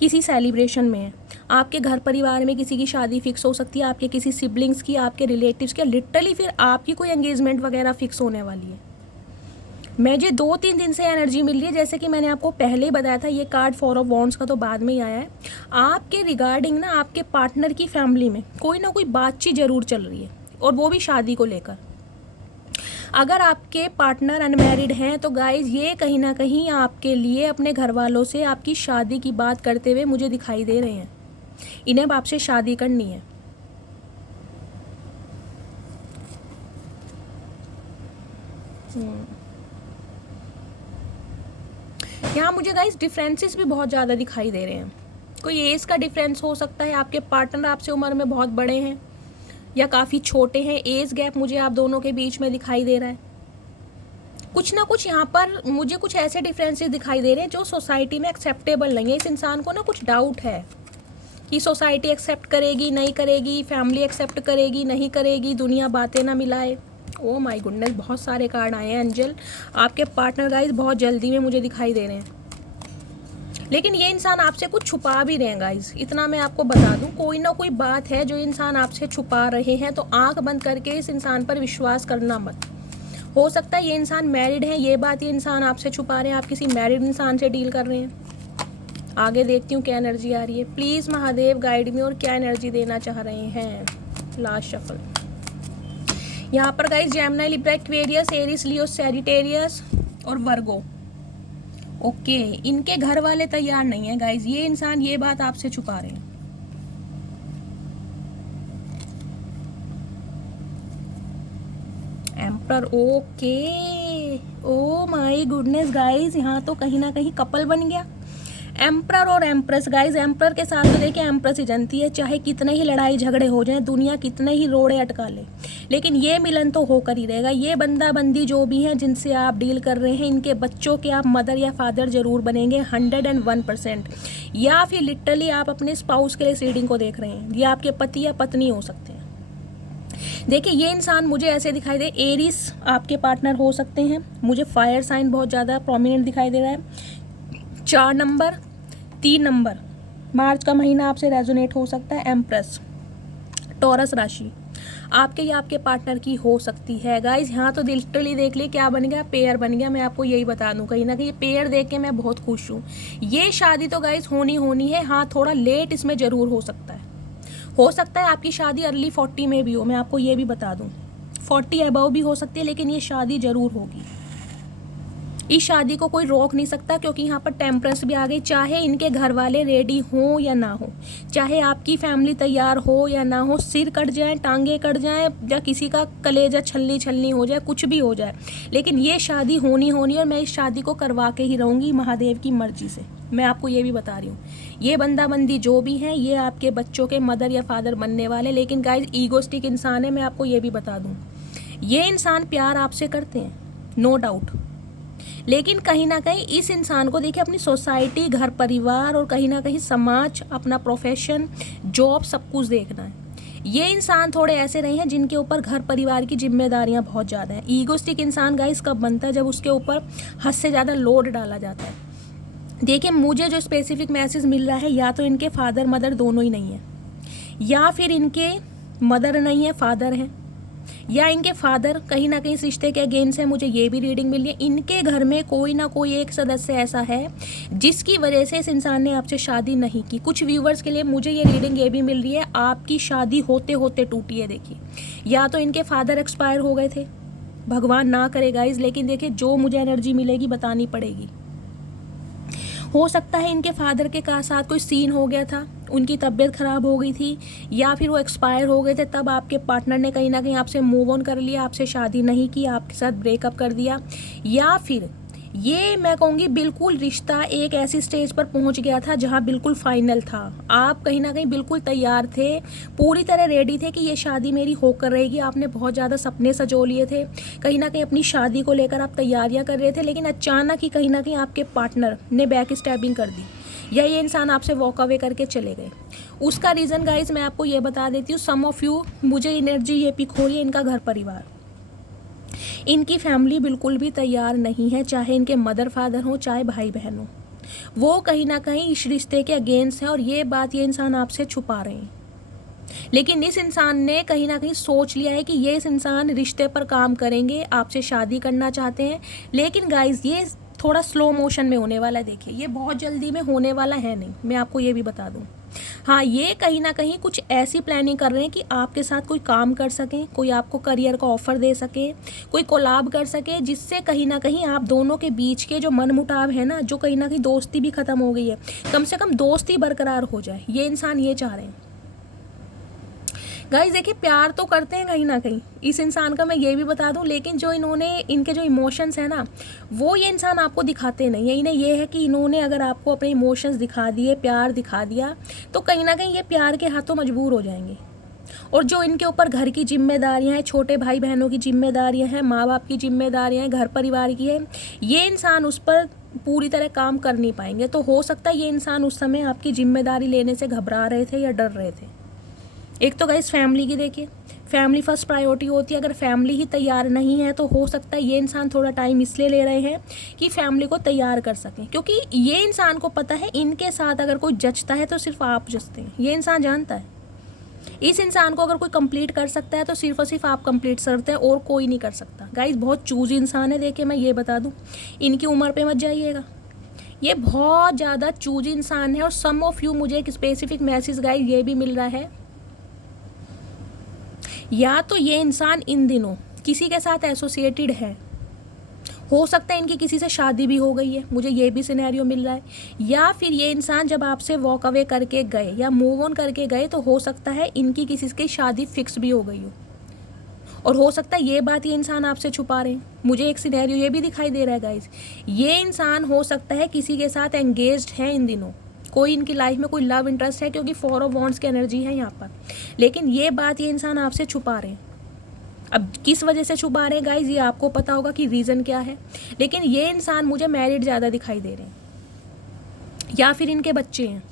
किसी सेलिब्रेशन में है, आपके घर परिवार में किसी की शादी फिक्स हो सकती है, आपके किसी सिबलिंग्स की, आपके रिलेटिव्स की, लिटरली फिर आपकी कोई एंगेजमेंट वगैरह फिक्स होने वाली है। मुझे 2-3 दिन से एनर्जी मिल रही है, जैसे कि मैंने आपको पहले ही बताया था, ये कार्ड 4 ऑफ वॉन्ड्स का तो बाद में ही आया है। आपके रिगार्डिंग ना आपके पार्टनर की फैमिली में कोई ना कोई बातचीत ज़रूर चल रही है, और वो भी शादी को लेकर। अगर आपके पार्टनर अनमैरिड हैं तो गाइज ये कहीं ना कहीं आपके लिए अपने घर वालों से आपकी शादी की बात करते हुए मुझे दिखाई दे रहे हैं। इन्हें अब आपसे शादी करनी है। यहाँ मुझे गाइज डिफरेंसेस भी बहुत ज़्यादा दिखाई दे रहे हैं। कोई एज का डिफरेंस हो सकता है, आपके पार्टनर आपसे उम्र में बहुत बड़े हैं या काफ़ी छोटे हैं। एज गैप मुझे आप दोनों के बीच में दिखाई दे रहा है। कुछ ना कुछ यहाँ पर मुझे कुछ ऐसे डिफरेंसेस दिखाई दे रहे हैं जो सोसाइटी में एक्सेप्टेबल नहीं है। इस इंसान को ना कुछ डाउट है कि सोसाइटी एक्सेप्ट करेगी नहीं करेगी, फैमिली एक्सेप्ट करेगी नहीं करेगी, दुनिया बातें ना मिलाए। ओ माय गुडनेस, बहुत सारे कार्ड आए हैं एंजल। आपके पार्टनर गाइस बहुत जल्दी में मुझे दिखाई दे रहे हैं, लेकिन ये इंसान आपसे कुछ छुपा भी रहे हैं गाइस। इतना मैं आपको बता दूं, कोई ना कोई बात है जो इंसान आपसे छुपा रहे हैं, तो आंख बंद करके इस इंसान पर विश्वास करना मत। हो सकता है ये इंसान मैरिड है, ये बात ये इंसान आपसे छुपा रहे हैं, आप किसी मैरिड इंसान से डील कर रहे हैं। आगे देखती हूँ क्या एनर्जी आ रही है प्लीज़ महादेव, गाइड में, और क्या एनर्जी देना चाह रहे हैं। लास्ट शफल यहाँ पर guys Gemini, Libra, Aquarius, Aries, Leo, Sagittarius और वर्गो। ओके, इनके घर वाले तैयार नहीं है गाइज, ये इंसान ये बात आपसे छुपा रहे हैं। Emperor, okay, oh my goodness guys, यहाँ तो कहीं ना कहीं कपल बन गया। एम्प्रर और एम्प्रेस गाइज, एम्प्रर के साथ तो देखिए एम्प्रेस ही जनती है, चाहे कितने ही लड़ाई झगड़े हो जाएं, दुनिया कितने ही रोड़े अटका ले, लेकिन ये मिलन तो होकर ही रहेगा। ये बंदा बंदी जो भी हैं जिनसे आप डील कर रहे हैं, इनके बच्चों के आप मदर या फादर जरूर बनेंगे 101%। या फिर लिटरली आप अपने स्पाउस के लिए इस रीडिंग को देख रहे हैं, ये आपके पति या पत्नी हो सकते हैं। देखिए ये इंसान मुझे ऐसे दिखाई दे, एरिस आपके पार्टनर हो सकते हैं। मुझे फायर साइन बहुत ज़्यादा प्रोमिनेंट दिखाई दे रहा है। 4 नंबर, 3 नंबर, मार्च का महीना आपसे रेजोनेट हो सकता है। एम्प्रेस, टॉरस राशि आपके या आपके पार्टनर की हो सकती है गाइज। यहाँ तो लिटरली देख लिए क्या बन गया, पेयर बन गया। मैं आपको यही बता दूँ, कहीं ना कहीं पेयर देख के मैं बहुत खुश हूँ। ये शादी तो गाइज होनी है। हाँ थोड़ा लेट इसमें ज़रूर हो सकता है आपकी शादी अर्ली 40 में भी हो, मैं आपको ये भी बता दूँ 40 अबव भी हो सकती है, लेकिन ये शादी ज़रूर होगी। इस शादी को कोई रोक नहीं सकता, क्योंकि यहाँ पर टेम्परेंस भी आ गई। चाहे इनके घर वाले रेडी हों या ना हो, चाहे आपकी फैमिली तैयार हो या ना हो, सिर कट जाए, टांगे कट जाए, या किसी का कलेजा छलनी हो जाए, कुछ भी हो जाए, लेकिन ये शादी होनी और मैं इस शादी को करवा के ही रहूँगी महादेव की मर्जी से। मैं आपको ये भी बता रही हूँ, ये बंदा बंदी जो भी हैं ये आपके बच्चों के मदर या फादर बनने वाले। लेकिन गाइज ईगोस्टिक इंसान है, मैं आपको ये भी बता दूँ, ये इंसान प्यार आपसे करते हैं नो डाउट, लेकिन कहीं ना कहीं इस इंसान को देखिए अपनी सोसाइटी, घर परिवार और कहीं ना कहीं समाज, अपना प्रोफेशन, जॉब, सब कुछ देखना है। ये इंसान थोड़े ऐसे रहे हैं जिनके ऊपर घर परिवार की जिम्मेदारियां बहुत ज़्यादा हैं। ईगोस्टिक इंसान गाइस कब बनता है, जब उसके ऊपर हद से ज़्यादा लोड डाला जाता है। देखिए मुझे जो स्पेसिफिक मैसेज मिल रहा है, या तो इनके फादर मदर दोनों ही नहीं है, या फिर इनके मदर नहीं है फादर हैं, या इनके फादर कहीं ना कहीं इस रिश्ते के अगेंस्ट है। मुझे ये भी रीडिंग मिली है, इनके घर में कोई ना कोई एक सदस्य ऐसा है जिसकी वजह से इस इंसान ने आपसे शादी नहीं की। कुछ व्यूवर्स के लिए मुझे ये रीडिंग ये भी मिल रही है, आपकी शादी होते होते टूटी है। देखिए या तो इनके फादर एक्सपायर हो गए थे, भगवान ना करे गाइज, लेकिन देखिए जो मुझे एनर्जी मिलेगी बतानी पड़ेगी। हो सकता है इनके फादर के साथ कोई सीन हो गया था, उनकी तबीयत ख़राब हो गई थी, या फिर वो एक्सपायर हो गए थे, तब आपके पार्टनर ने कहीं ना कहीं आपसे मूव ऑन कर लिया, आपसे शादी नहीं की, आपके साथ ब्रेकअप कर दिया। या फिर ये मैं कहूँगी बिल्कुल रिश्ता एक ऐसी स्टेज पर पहुँच गया था जहाँ बिल्कुल फाइनल था, आप कहीं ना कहीं बिल्कुल तैयार थे, पूरी तरह रेडी थे कि ये शादी मेरी होकर रहेगी, आपने बहुत ज़्यादा सपने सजो लिए थे, कहीं ना कहीं अपनी शादी को लेकर आप तैयारियाँ कर रहे थे, लेकिन अचानक ही कहीं ना कहीं आपके पार्टनर ने बैक स्टैबिंग कर दी, या ये इंसान आपसे वॉक अवे करके चले गए। उसका रीज़न गाइज मैं आपको ये बता देती हूँ, सम ऑफ यू मुझे एनर्जी ये पिक हो रही है, इनका घर परिवार, इनकी फैमिली बिल्कुल भी तैयार नहीं है, चाहे इनके मदर फादर हो चाहे भाई बहन हो, वो कहीं ना कहीं इस रिश्ते के अगेंस्ट हैं, और ये बात ये इंसान आपसे छुपा रहे हैं। लेकिन इस इंसान ने कहीं ना कहीं सोच लिया है कि ये इस इंसान रिश्ते पर काम करेंगे, आपसे शादी करना चाहते हैं, लेकिन गाइज ये थोड़ा स्लो मोशन में होने वाला है। देखिए ये बहुत जल्दी में होने वाला है नहीं, मैं आपको ये भी बता दूं। हाँ, ये कहीं ना कहीं कुछ ऐसी प्लानिंग कर रहे हैं कि आपके साथ कोई काम कर सकें, कोई आपको करियर का ऑफर दे सके, कोई कोलाब कर सके, जिससे कहीं ना कहीं आप दोनों के बीच के जो मनमुटाव है ना, जो कहीं ना कहीं दोस्ती भी ख़त्म हो गई है, कम से कम दोस्ती बरकरार हो जाए, ये इंसान ये चाह रहे हैं। गाइस देखिए प्यार तो करते हैं कहीं ना कहीं इस इंसान का, मैं ये भी बता दूं, लेकिन जो इन्होंने इनके जो इमोशंस हैं ना, वो ये इंसान आपको दिखाते नहीं है। इन्हें ये है कि इन्होंने अगर आपको अपने इमोशंस दिखा दिए, प्यार दिखा दिया, तो कहीं ना कहीं ये प्यार के हाथों मजबूर हो जाएंगे। और जो इनके ऊपर घर की जिम्मेदारियां हैं, छोटे भाई बहनों की जिम्मेदारियां हैं, माँ बाप की जिम्मेदारियां हैं, घर परिवार की है, ये इंसान उस पर पूरी तरह काम कर नहीं पाएंगे। तो हो सकता है ये इंसान उस समय आपकी जिम्मेदारी लेने से घबरा रहे थे या डर रहे थे। एक तो गाइस फैमिली की देखिए, फैमिली फर्स्ट प्रायोरिटी होती है, अगर फैमिली ही तैयार नहीं है तो हो सकता है ये इंसान थोड़ा टाइम इसलिए ले रहे हैं कि फैमिली को तैयार कर सकें, क्योंकि ये इंसान को पता है इनके साथ अगर कोई जचता है तो सिर्फ आप जचते हैं, ये इंसान जानता है। इस इंसान को अगर कोई कंप्लीट कर सकता है तो सिर्फ और सिर्फ आप कंप्लीट करते हैं, और कोई नहीं कर सकता। गाइस बहुत चूजी इंसान है, देखिए मैं ये बता दूं, इनकी उम्र पे मत जाइएगा, ये बहुत ज़्यादा चूजी इंसान है। और सम ऑफ यू मुझे एक स्पेसिफिक मैसेज गाइस ये भी मिल रहा है, या तो ये इंसान इन दिनों किसी के साथ एसोसिएटेड है, हो सकता है इनकी किसी से शादी भी हो गई है, मुझे ये भी सिनेरियो मिल रहा है, या फिर ये इंसान जब आपसे वॉक अवे करके गए या मूव ऑन करके गए तो हो सकता है इनकी किसी की शादी फिक्स भी हो गई हो, और हो सकता है ये बात ये इंसान आपसे छुपा रहे हैं। मुझे एक सिनेरियो ये भी दिखाई दे रहा है गाइज, ये इंसान हो सकता है किसी के साथ एंगेज्ड है इन दिनों, कोई इनकी लाइफ में कोई लव इंटरेस्ट है, क्योंकि 4 ऑफ वॉन्ड्स की एनर्जी है यहाँ पर, लेकिन ये बात ये इंसान आपसे छुपा रहे हैं। अब किस वजह से छुपा रहे हैं गाइज, ये आपको पता होगा कि रीज़न क्या है, लेकिन ये इंसान मुझे मैरिड ज़्यादा दिखाई दे रहे हैं, या फिर इनके बच्चे हैं,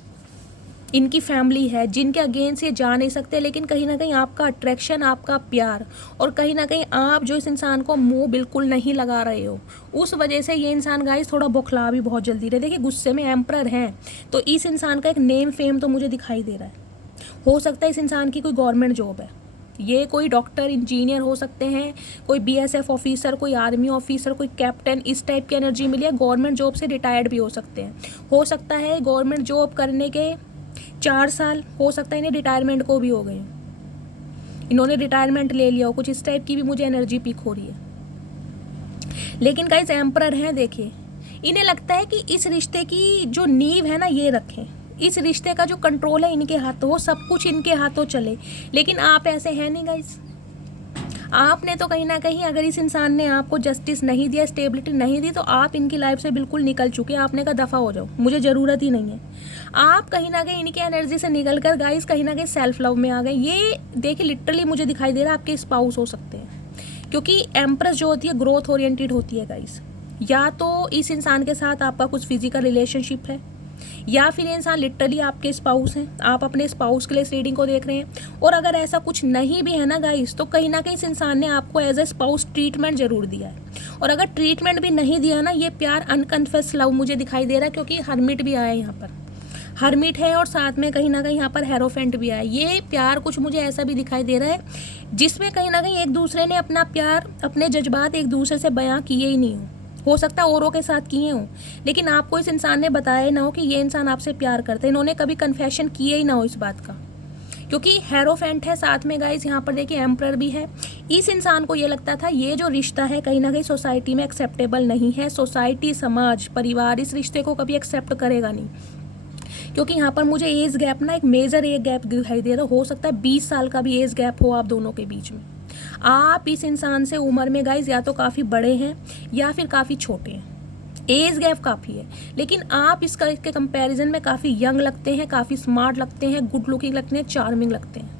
इनकी फैमिली है जिनके अगेंस्ट ये जा नहीं सकते, लेकिन कहीं ना कहीं आपका अट्रैक्शन, आपका प्यार, और कहीं ना कहीं आप जो इस इंसान को मुंह बिल्कुल नहीं लगा रहे हो, उस वजह से ये इंसान गाइस थोड़ा बौखला भी बहुत जल्दी रहे। देखिए गुस्से में एम्परर हैं, तो इस इंसान का एक नेम फेम तो मुझे दिखाई दे रहा है। हो सकता है इस इंसान की कोई गवर्नमेंट जॉब है, ये कोई डॉक्टर इंजीनियर हो सकते हैं, कोई BSF ऑफिसर, कोई आर्मी ऑफिसर, कोई कैप्टन, इस टाइप की एनर्जी मिली है। गवर्नमेंट जॉब से रिटायर्ड भी हो सकते हैं, हो सकता है गवर्नमेंट जॉब करने के 4 साल, हो सकता है इन्हें रिटायरमेंट को भी हो गए, इन्होंने रिटायरमेंट ले लिया हो, कुछ इस टाइप की भी मुझे एनर्जी पिक हो रही है। लेकिन गाइस एम्परर हैं, देखिए इन्हें लगता है कि इस रिश्ते की जो नींव है ना ये रखें, इस रिश्ते का जो कंट्रोल है इनके हाथों हो, सब कुछ इनके हाथों चले। लेकिन आप ऐसे हैं नहीं गाइस, आपने तो कहीं ना कहीं अगर इस इंसान ने आपको जस्टिस नहीं दिया, स्टेबिलिटी नहीं दी, तो आप इनकी लाइफ से बिल्कुल निकल चुके हैं। आपने कहा दफ़ा हो जाओ, मुझे ज़रूरत ही नहीं है। आप कहीं ना कहीं इनकी एनर्जी से निकल कर गाइस कहीं ना कहीं सेल्फ लव में आ गए। ये देखिए लिटरली मुझे दिखाई दे रहा है आपके स्पाउस हो सकते हैं, क्योंकि एम्प्रेस जो होती है ग्रोथ ओरिएंटेड होती है गाइस। या तो इस इंसान के साथ आपका कुछ फिजिकल रिलेशनशिप है, या फिर ये इंसान लिटरली आपके स्पाउस हैं, आप अपने स्पाउस के लिए इस रीडिंग को देख रहे हैं। और अगर ऐसा कुछ नहीं भी है ना गाइस, तो कहीं ना कहीं इस इंसान ने आपको एज ए स्पाउस ट्रीटमेंट जरूर दिया है। और अगर ट्रीटमेंट भी नहीं दिया ना, ये प्यार अनकन्फेस लव मुझे दिखाई दे रहा है, क्योंकि हरमिट भी आया है यहाँ पर, हरमिट है और साथ में कहीं ना कहीं यहाँ पर हेरोफेंट भी आया है। ये प्यार कुछ मुझे ऐसा भी दिखाई दे रहा है जिसमें कहीं ना कहीं एक दूसरे ने अपना प्यार, अपने जज्बात एक दूसरे से बयां किए ही नहीं हो सकता औरों के साथ किए हों, लेकिन आपको इस इंसान ने बताया ही ना हो कि ये इंसान आपसे प्यार करते हैं। इन्होंने कभी कन्फेशन किए ही ना हो इस बात का, क्योंकि हेरोफेंट है साथ में गाइस, यहाँ पर देखिए एम्परर भी है। इस इंसान को ये लगता था ये जो रिश्ता है कहीं ना कहीं सोसाइटी में एक्सेप्टेबल नहीं है, सोसाइटी, समाज, परिवार इस रिश्ते को कभी एक्सेप्ट करेगा नहीं। क्योंकि यहाँ पर मुझे एज गैप ना, एक मेजर एज गैप दिखाई दे रहा, हो सकता है 20 साल का भी एज गैप हो आप दोनों के बीच में। आप इस इंसान से उम्र में गाइस या तो काफ़ी बड़े हैं या फिर काफ़ी छोटे हैं, एज गैप काफ़ी है, लेकिन आप इसके कंपैरिजन में काफ़ी यंग लगते हैं, काफ़ी स्मार्ट लगते हैं, गुड लुकिंग लगते हैं, चार्मिंग लगते हैं।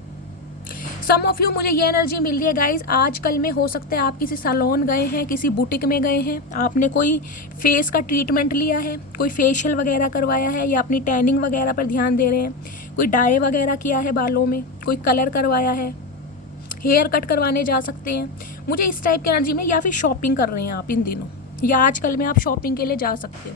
सम ऑफ यू मुझे ये एनर्जी मिल रही है गाइज, आजकल में हो सकता है आप किसी सैलून गए हैं, किसी बुटीक में गए हैं, आपने कोई फेस का ट्रीटमेंट लिया है, कोई फेशियल वगैरह करवाया है, या अपनी टैनिंग वगैरह पर ध्यान दे रहे हैं, कोई डाई वगैरह किया है बालों में, कोई कलर करवाया है, हेयर कट करवाने जा सकते हैं मुझे इस टाइप की एनर्जी में, या फिर शॉपिंग कर रहे हैं आप इन दिनों, या आजकल में आप शॉपिंग के लिए जा सकते हो।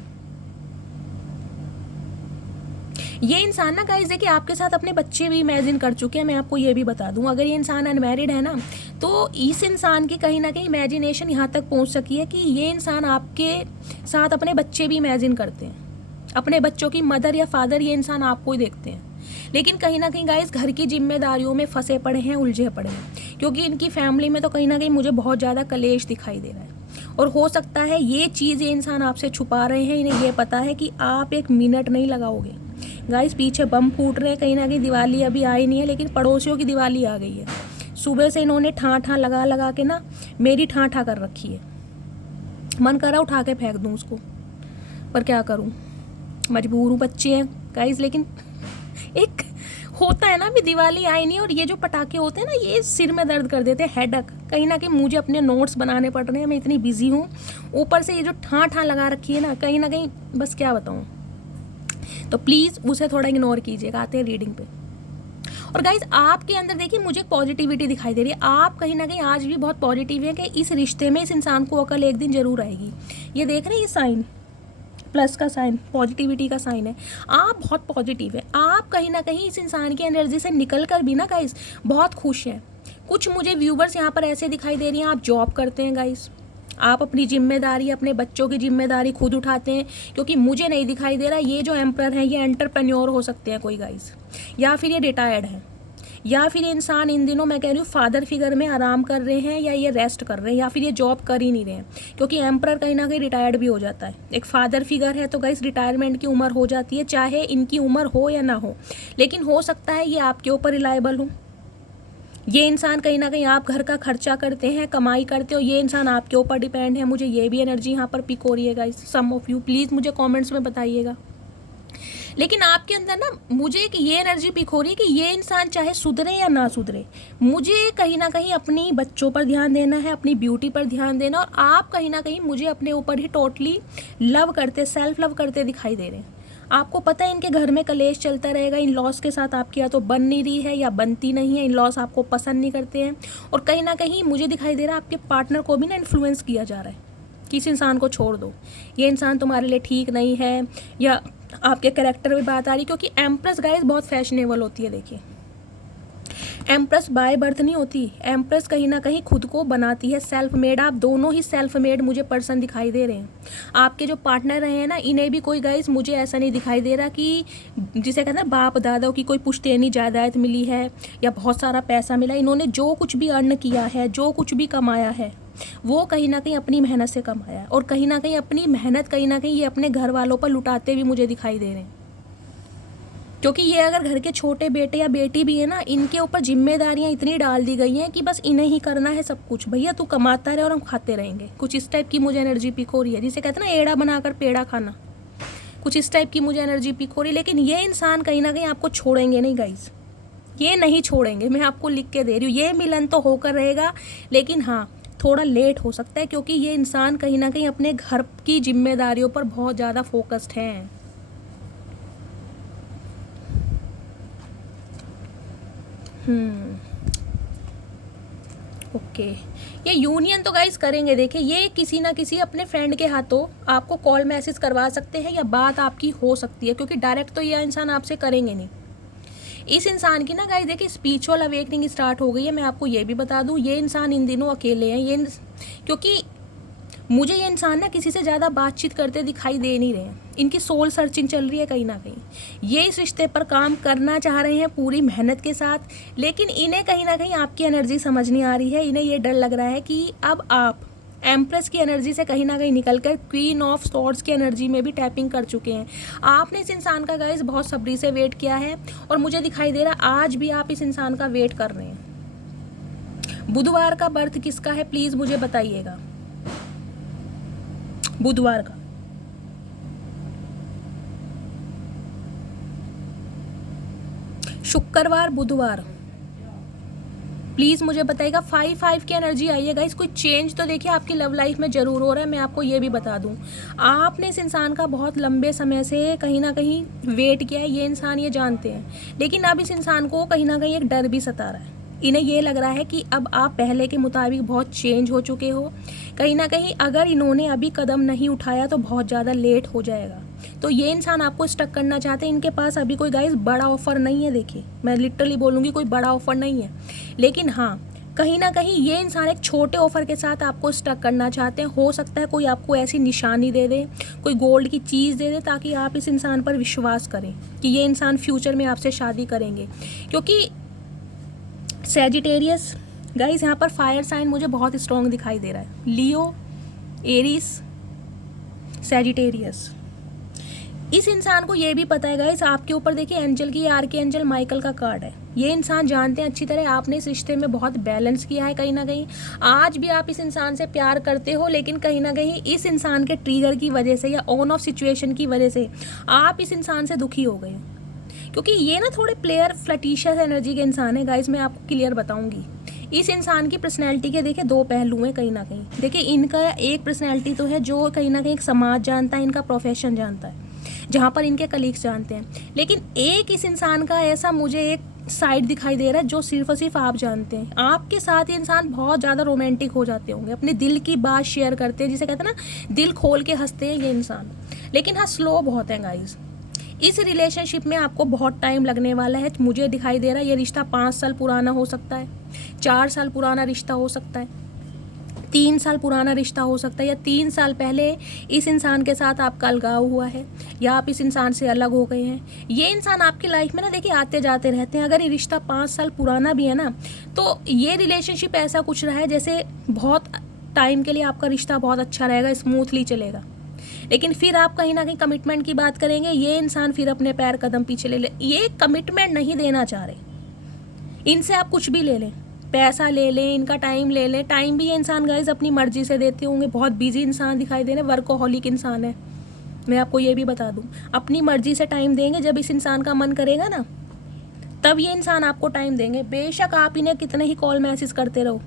ये इंसान ना गाइस देखिए आपके साथ अपने बच्चे भी इमेजिन कर चुके हैं। मैं आपको ये भी बता दूं, अगर ये इंसान अनमैरिड है ना, तो इस इंसान की कहीं ना कहीं इमेजिनेशन यहाँ तक पहुँच सकी है कि ये इंसान आपके साथ अपने बच्चे भी इमेजिन करते हैं, अपने बच्चों की मदर या फादर ये इंसान आपको ही देखते हैं। लेकिन कहीं ना कहीं गाइस घर की जिम्मेदारियों में फंसे पड़े हैं, उलझे पड़े हैं, क्योंकि इनकी फैमिली में तो कहीं ना कहीं मुझे बहुत ज़्यादा कलेश दिखाई दे रहा है। और हो सकता है ये चीज़ ये इंसान आपसे छुपा रहे हैं, इन्हें ये पता है कि आप एक मिनट नहीं लगाओगे। गाइस पीछे बम फूट रहे हैं, कहीं ना कहीं दिवाली अभी आई नहीं है, लेकिन पड़ोसियों की दिवाली आ गई है। सुबह से इन्होंने ठां लगा लगा के ना मेरी ठां कर रखी है, मन करा उठा के फेंक दूँ उसको, पर क्या करूँ, मजबूर हूँ, बच्चे हैं गाइस। लेकिन एक होता है ना, अभी दिवाली आई नहीं और ये जो पटाखे होते हैं ना, ये सिर में दर्द कर देते हैं, हेडक। कहीं ना कहीं मुझे अपने नोट्स बनाने पड़ रहे हैं, मैं इतनी बिजी हूँ, ऊपर से ये जो ठां लगा रखी है ना कहीं बस क्या बताऊँ। तो प्लीज़ उसे थोड़ा इग्नोर कीजिएगा, आते हैं रीडिंग पे। और गाइज आपके अंदर देखिए मुझे पॉजिटिविटी दिखाई दे रही है, आप कहीं ना कहीं आज भी बहुत पॉजिटिव हैं कि इस रिश्ते में इस इंसान को अकल एक दिन जरूर आएगी। ये देख रहे हैं, ये साइन प्लस का साइन, पॉजिटिविटी का साइन है। आप बहुत पॉजिटिव है, आप कहीं ना कहीं इस इंसान की एनर्जी से निकल कर भी ना गाइस बहुत खुश हैं। कुछ मुझे व्यूवर्स यहाँ पर ऐसे दिखाई दे रही हैं, आप जॉब करते हैं गाइस, आप अपनी जिम्मेदारी, अपने बच्चों की जिम्मेदारी खुद उठाते हैं, क्योंकि मुझे नहीं दिखाई दे रहा ये जो एम्परर है ये एंटरप्रेन्योर हो सकते हैं कोई गाइस, या फिर ये रिटायर्ड है, या फिर ये इंसान इन दिनों मैं कह रही हूँ फादर फिगर में आराम कर रहे हैं, या ये रेस्ट कर रहे हैं, या फिर ये जॉब कर ही नहीं रहे हैं, क्योंकि एम्परर कहीं ना कहीं रिटायर्ड भी हो जाता है। एक फादर फिगर है तो गाइस रिटायरमेंट की उम्र हो जाती है, चाहे इनकी उम्र हो या ना हो, लेकिन हो सकता है ये आपके ऊपर रिलायबल हो। ये इंसान कहीं ना कहीं आप घर का खर्चा करते हैं, कमाई करते हो, ये इंसान आपके ऊपर डिपेंड है। मुझे ये भी एनर्जी यहाँ पर पिक हो रही है guys, some of you please मुझे कमेंट्स में बताइएगा। लेकिन आपके अंदर ना मुझे एक ये एनर्जी पिक हो रही है कि ये इंसान चाहे सुधरे या ना सुधरे, मुझे कहीं ना कहीं अपनी बच्चों पर ध्यान देना है, अपनी ब्यूटी पर ध्यान देना, और आप कहीं ना कहीं मुझे अपने ऊपर ही टोटली लव करते, सेल्फ लव करते दिखाई दे रहे हैं। आपको पता है इनके घर में कलेश चलता रहेगा, इन लॉस के साथ आपकी या तो बन नहीं रही है या बनती नहीं है, इन लॉस आपको पसंद नहीं करते हैं, और कहीं ना कहीं मुझे दिखाई दे रहा है आपके पार्टनर को भी ना इन्फ्लुएंस किया जा रहा है कि इस इंसान को छोड़ दो, ये इंसान तुम्हारे लिए ठीक नहीं है, या आपके कैरेक्टर में बात आ रही, क्योंकि एम्प्रेस गाइस बहुत फैशनेबल होती है। देखिए एम्प्रेस बाय बर्थ नहीं होती, एम्प्रेस कहीं ना कहीं खुद को बनाती है, सेल्फ मेड। आप दोनों ही सेल्फ मेड मुझे पर्सन दिखाई दे रहे हैं। आपके जो पार्टनर रहे हैं ना, इन्हें भी कोई गाइस मुझे ऐसा नहीं दिखाई दे रहा कि जिसे कहते हैं बाप दादाओं की कोई पुश्तैनी जायदाद मिली है या बहुत सारा पैसा मिला। इन्होंने जो कुछ भी अर्न किया है, जो कुछ भी कमाया है, वो कहीं ना कहीं अपनी मेहनत से कमाया है, और कहीं ना कहीं अपनी मेहनत कहीं ना कहीं ये अपने घर वालों पर लुटाते भी मुझे दिखाई दे रहे हैं। क्योंकि ये अगर घर के छोटे बेटे या बेटी भी है ना, इनके ऊपर जिम्मेदारियां इतनी डाल दी गई हैं कि बस इन्हें ही करना है सब कुछ, भैया तू कमाता रहे और हम खाते रहेंगे। कुछ इस टाइप की मुझे एनर्जी पिक हो रही है, जिसे कहते हैं ना एड़ा बनाकर पेड़ा खाना, कुछ इस टाइप की मुझे एनर्जी पिक हो रही है। लेकिन ये इंसान कहीं ना कहीं आपको छोड़ेंगे नहीं गाइस, ये नहीं छोड़ेंगे, मैं आपको लिख के दे रही हूँ। ये मिलन तो होकर रहेगा, लेकिन हाँ थोड़ा लेट हो सकता है, क्योंकि ये इंसान कहीं ना कहीं अपने घर की जिम्मेदारियों पर बहुत ज़्यादा फोकस्ड है। ओके, ये यूनियन तो गाइस करेंगे। देखिए ये किसी ना किसी अपने फ्रेंड के हाथों आपको कॉल मैसेज करवा सकते हैं, या बात आपकी हो सकती है, क्योंकि डायरेक्ट तो ये इंसान आपसे करेंगे नहीं। इस इंसान की ना गाइस देखिए स्पिरिचुअल अवेकनिंग स्टार्ट हो गई है। मैं आपको ये भी बता दूं, ये इंसान इन दिनों अकेले हैं, ये क्योंकि मुझे ये इंसान ना किसी से ज़्यादा बातचीत करते दिखाई दे नहीं रहे हैं। इनकी सोल सर्चिंग चल रही है कहीं ना कहीं। ये इस रिश्ते पर काम करना चाह रहे हैं पूरी मेहनत के साथ, लेकिन इन्हें कहीं ना कहीं आपकी एनर्जी समझ नहीं आ रही है। इन्हें ये डर लग रहा है कि अब आप एम्प्रेस की एनर्जी से कहीं ना कहीं निकलकर क्वीन ऑफ स्वॉर्ड्स की एनर्जी में भी टैपिंग कर चुके हैं। आपने इस इंसान का गाइस बहुत सब्री से वेट किया है और मुझे दिखाई दे रहा आज भी आप इस इंसान का वेट कर रहे हैं। बुधवार का बर्थ किसका है प्लीज़ मुझे बताइएगा। बुधवार का, शुक्रवार, बुधवार, प्लीज़ मुझे बताइएगा। 5 की एनर्जी आई है गाइस। कोई चेंज तो देखिए आपकी लव लाइफ में ज़रूर हो रहा है। मैं आपको ये भी बता दूं, आपने इस इंसान का बहुत लंबे समय से कहीं ना कहीं वेट किया है। ये इंसान ये जानते हैं, लेकिन अब इस इंसान को कहीं ना कहीं एक डर भी सता रहा है। इन्हें ये लग रहा है कि अब आप पहले के मुताबिक बहुत चेंज हो चुके हो। कहीं ना कहीं अगर इन्होंने अभी कदम नहीं उठाया तो बहुत ज़्यादा लेट हो जाएगा। तो ये इंसान आपको स्टक करना चाहते हैं। इनके पास अभी कोई गाइस बड़ा ऑफर नहीं है। देखिए मैं लिटरली बोलूँगी कोई बड़ा ऑफर नहीं है, लेकिन हाँ कहीं ना कहीं ये इंसान एक छोटे ऑफर के साथ आपको स्टक करना चाहते हैं। हो सकता है कोई आपको ऐसी निशानी दे दे, कोई गोल्ड की चीज़ दे दे, ताकि आप इस इंसान पर विश्वास करें कि ये इंसान फ्यूचर में आपसे शादी करेंगे। क्योंकि सैजिटेरियस गाइस यहाँ पर फायर साइन मुझे बहुत स्ट्रॉन्ग दिखाई दे रहा है। लियो, एरीज, सैजिटेरियस। इस इंसान को ये भी पता है गाइस आपके ऊपर देखिए एंजल की, आर्के एंजल माइकल का कार्ड है। ये इंसान जानते हैं अच्छी तरह आपने इस रिश्ते में बहुत बैलेंस किया है। कहीं ना कहीं आज भी आप इस इंसान से प्यार करते हो, लेकिन कहीं ना कहीं इस इंसान के ट्रिगर की वजह से या ऑन ऑफ सिचुएशन की वजह से आप इस इंसान से दुखी हो गए। क्योंकि ये ना थोड़े प्लेयर फ्लटीशियस एनर्जी के इंसान है गाइस। मैं आपको क्लियर बताऊंगी, इस इंसान की पर्सनैलिटी के देखिए दो पहलू हैं कहीं ना कहीं। देखिए इनका एक पर्सनैलिटी तो है जो कहीं ना कहीं एक समाज जानता है, इनका प्रोफेशन जानता है, जहाँ पर इनके कलीग्स जानते हैं। लेकिन एक इस इंसान का ऐसा मुझे एक साइड दिखाई दे रहा है जो सिर्फ और सिर्फ आप जानते हैं। आपके साथ ये इंसान बहुत ज़्यादा रोमांटिक हो जाते होंगे, अपने दिल की बात शेयर करते हैं, जिसे कहते हैं ना दिल खोल के हंसते हैं ये इंसान। लेकिन हाँ स्लो बहुत है गाइस। इस रिलेशनशिप में आपको बहुत टाइम लगने वाला है। मुझे दिखाई दे रहा है ये रिश्ता 5 साल पुराना हो सकता है, 4 साल पुराना रिश्ता हो सकता है, 3 साल पुराना रिश्ता हो सकता है, या 3 साल पहले इस इंसान के साथ आपका अलगाव हुआ है या आप इस इंसान से अलग हो गए हैं। ये इंसान आपकी लाइफ में ना देखिए आते जाते रहते हैं। अगर ये रिश्ता 5 साल पुराना भी है ना, तो ये रिलेशनशिप ऐसा कुछ रहा है जैसे बहुत टाइम के लिए आपका रिश्ता बहुत अच्छा रहेगा, स्मूथली चलेगा। लेकिन फिर आप कहीं ना कहीं कमिटमेंट की बात करेंगे, ये इंसान फिर अपने पैर कदम पीछे ले ले। ये कमिटमेंट नहीं देना चाह रहे। इनसे आप कुछ भी ले लें, पैसा ले लें, इनका टाइम ले लें। टाइम भी ये इंसान गाइस अपनी मर्जी से देते होंगे। बहुत बिजी इंसान दिखाई दे रहे हैं, वर्कोहॉलिक इंसान है। मैं आपको ये भी बता दूं, अपनी मर्जी से टाइम देंगे। जब इस इंसान का मन करेगा ना, तब ये इंसान आपको टाइम देंगे। बेशक आप इन्हें कितने ही कॉल मैसेज करते रहो,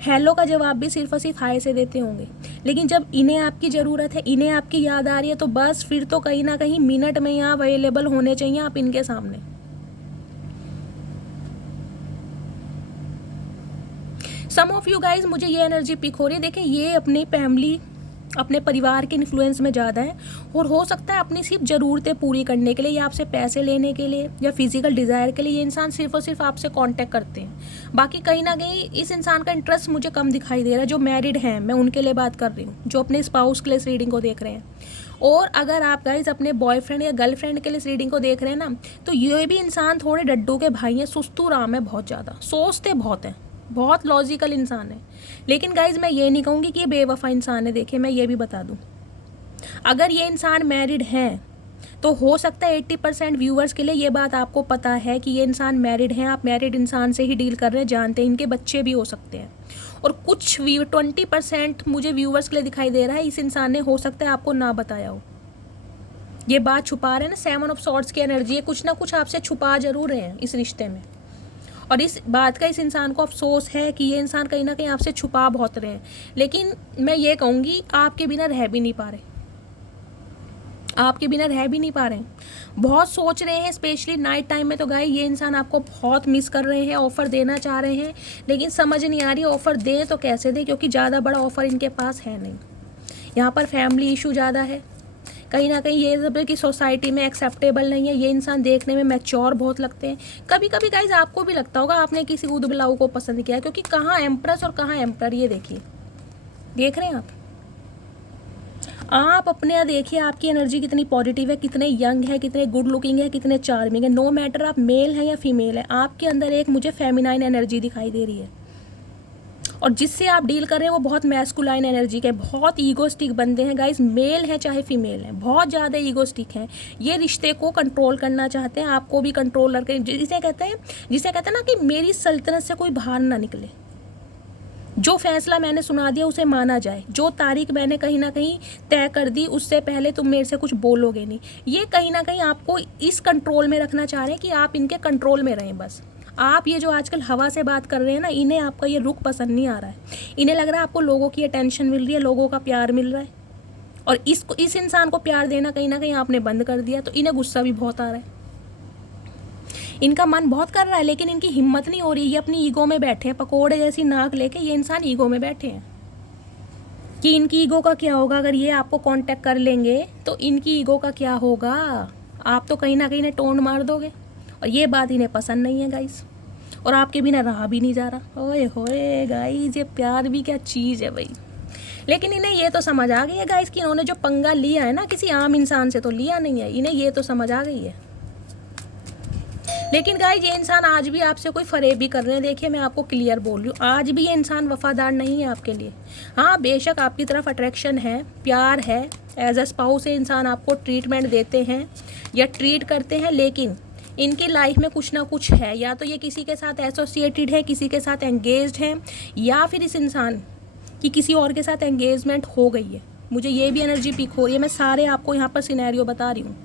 हेलो का जवाब भी सिर्फ और सिर्फ हाय से देते होंगे। लेकिन जब इन्हें आपकी ज़रूरत है, इन्हें आपकी याद आ रही है, तो बस फिर तो कहीं ना कहीं मिनट में यहाँ अवेलेबल होने चाहिए आप इनके सामने। सम ऑफ यू गाइज मुझे ये एनर्जी पिक हो रही है। देखिए ये अपनी फैमिली, अपने परिवार के इन्फ्लुएंस में ज़्यादा है, और हो सकता है अपनी सिर्फ ज़रूरतें पूरी करने के लिए या आपसे पैसे लेने के लिए या फिजिकल डिज़ायर के लिए ये इंसान सिर्फ और सिर्फ आपसे कांटेक्ट करते हैं। बाकी कहीं ना कहीं इस इंसान का इंटरेस्ट मुझे कम दिखाई दे रहा है। जो मैरिड हैं, मैं उनके लिए बात कर रही हूँ, जो अपने स्पाउस के लिए इस रीडिंग को देख रहे हैं। और अगर आप गाइज अपने बॉयफ्रेंड या गर्लफ्रेंड के लिए इस रीडिंग को देख रहे हैं ना, तो ये भी इंसान थोड़े डड्डू के भाई हैं, सुस्तू राम है, बहुत ज़्यादा सोचते बहुत हैं, बहुत लॉजिकल इंसान है। लेकिन गाइज मैं ये नहीं कहूँगी कि ये बेवफा इंसान है। देखिए मैं ये भी बता दूँ, अगर ये इंसान मैरिड हैं तो हो सकता है 80% व्यूअर्स के लिए ये बात आपको पता है कि ये इंसान मैरिड हैं। आप मैरिड इंसान से ही डील कर रहे हैं, जानते हैं, इनके बच्चे भी हो सकते हैं। और कुछ 20% मुझे व्यूअर्स के लिए दिखाई दे रहा है इस इंसान ने हो सकता है आपको ना बताया हो। ये बात छुपा रहे हैं ना, 7 ऑफ सॉर्ड्स की एनर्जी है, कुछ ना कुछ आपसे छुपा जरूर रहे हैं इस रिश्ते में। और इस बात का इस इंसान को अफसोस है कि ये इंसान कहीं ना कहीं आपसे छुपा बहुत रहे हैं। लेकिन मैं ये कहूँगी आपके बिना रह भी नहीं पा रहे, आपके बिना रह भी नहीं पा रहे हैं, बहुत सोच रहे हैं। स्पेशली नाइट टाइम में तो गाय ये इंसान आपको बहुत मिस कर रहे हैं, ऑफ़र देना चाह रहे हैं, लेकिन समझ नहीं आ रही ऑफ़र दें तो कैसे दें, क्योंकि ज़्यादा बड़ा ऑफ़र इनके पास है नहीं। यहाँ पर फैमिली इशू ज़्यादा है, कहीं ना कहीं ये सब कि सोसाइटी में एक्सेप्टेबल नहीं है। ये इंसान देखने में मैच्योर बहुत लगते हैं। कभी कभी गाइज आपको भी लगता होगा आपने किसी उदबलाऊ को पसंद किया, क्योंकि कहाँ एम्प्रेस और कहाँ एम्पर, ये देखिए, देख रहे हैं आप, आप अपने यहाँ देखिए आपकी एनर्जी कितनी पॉजिटिव है, कितने यंग है, कितने गुड लुकिंग है, कितने चार्मिंग है। नो मैटर आप मेल हैं या फीमेल है, आपके अंदर एक मुझे फेमिनाइन एनर्जी दिखाई दे रही है। और जिससे आप डील कर रहे हैं वो बहुत मैस्कुलाइन एनर्जी के, बहुत ईगोस्टिक बंदे हैं गाइस, मेल हैं चाहे फीमेल हैं, बहुत ज़्यादा ईगोस्टिक हैं। ये रिश्ते को कंट्रोल करना चाहते हैं, आपको भी कंट्रोल करके, जिसे कहते हैं ना कि मेरी सल्तनत से कोई बाहर ना निकले, जो फैसला मैंने सुना दिया उसे माना जाए, जो तारीख मैंने कहीं ना कहीं तय कर दी उससे पहले तुम मेरे से कुछ बोलोगे नहीं। ये कहीं ना कहीं आपको इस कंट्रोल में रखना चाह रहे हैं कि आप इनके कंट्रोल में रहें बस। आप ये जो आजकल हवा से बात कर रहे हैं ना, इन्हें आपका ये रुख पसंद नहीं आ रहा है। इन्हें लग रहा है आपको लोगों की अटेंशन मिल रही है, लोगों का प्यार मिल रहा है, और इस इंसान को प्यार देना कहीं ना कहीं आपने बंद कर दिया, तो इन्हें गुस्सा भी बहुत आ रहा है। इनका मन बहुत कर रहा है लेकिन इनकी हिम्मत नहीं हो रही, ये अपनी ईगो में बैठे हैं, पकोड़े जैसी नाक लेके ये इंसान ईगो में बैठे हैं कि इनकी ईगो का क्या होगा अगर ये आपको कांटेक्ट कर लेंगे, तो इनकी ईगो का क्या होगा। आप तो कहीं ना कहीं इन्हें टोन मार दोगे, और ये बात इन्हें पसंद नहीं है गाइस, और आपके बिना रहा भी नहीं जा रहा। ओए होए गाइस, ये प्यार भी क्या चीज़ है भाई। लेकिन इन्हें ये तो समझ आ गई है गाइस कि इन्होंने जो पंगा लिया है ना, किसी आम इंसान से तो लिया नहीं है, इन्हें ये तो समझ आ गई है। लेकिन गाइस ये इंसान आज भी आपसे कोई फरेब भी कर रहे हैं, देखिए मैं आपको क्लियर बोल रही हूँ, आज भी ये इंसान वफादार नहीं है आपके लिए। हाँ बेशक आपकी तरफ अट्रैक्शन है, प्यार है, एज अ स्पाउस ये इंसान आपको ट्रीटमेंट देते हैं या ट्रीट करते हैं, लेकिन इनकी लाइफ में कुछ ना कुछ है, या तो ये किसी के साथ एसोसिएटेड है, किसी के साथ एंगेज्ड है, या फिर इस इंसान की किसी और के साथ एंगेजमेंट हो गई है। मुझे ये भी एनर्जी पिक हो रही है, मैं सारे आपको यहाँ पर सिनेरियो बता रही हूँ।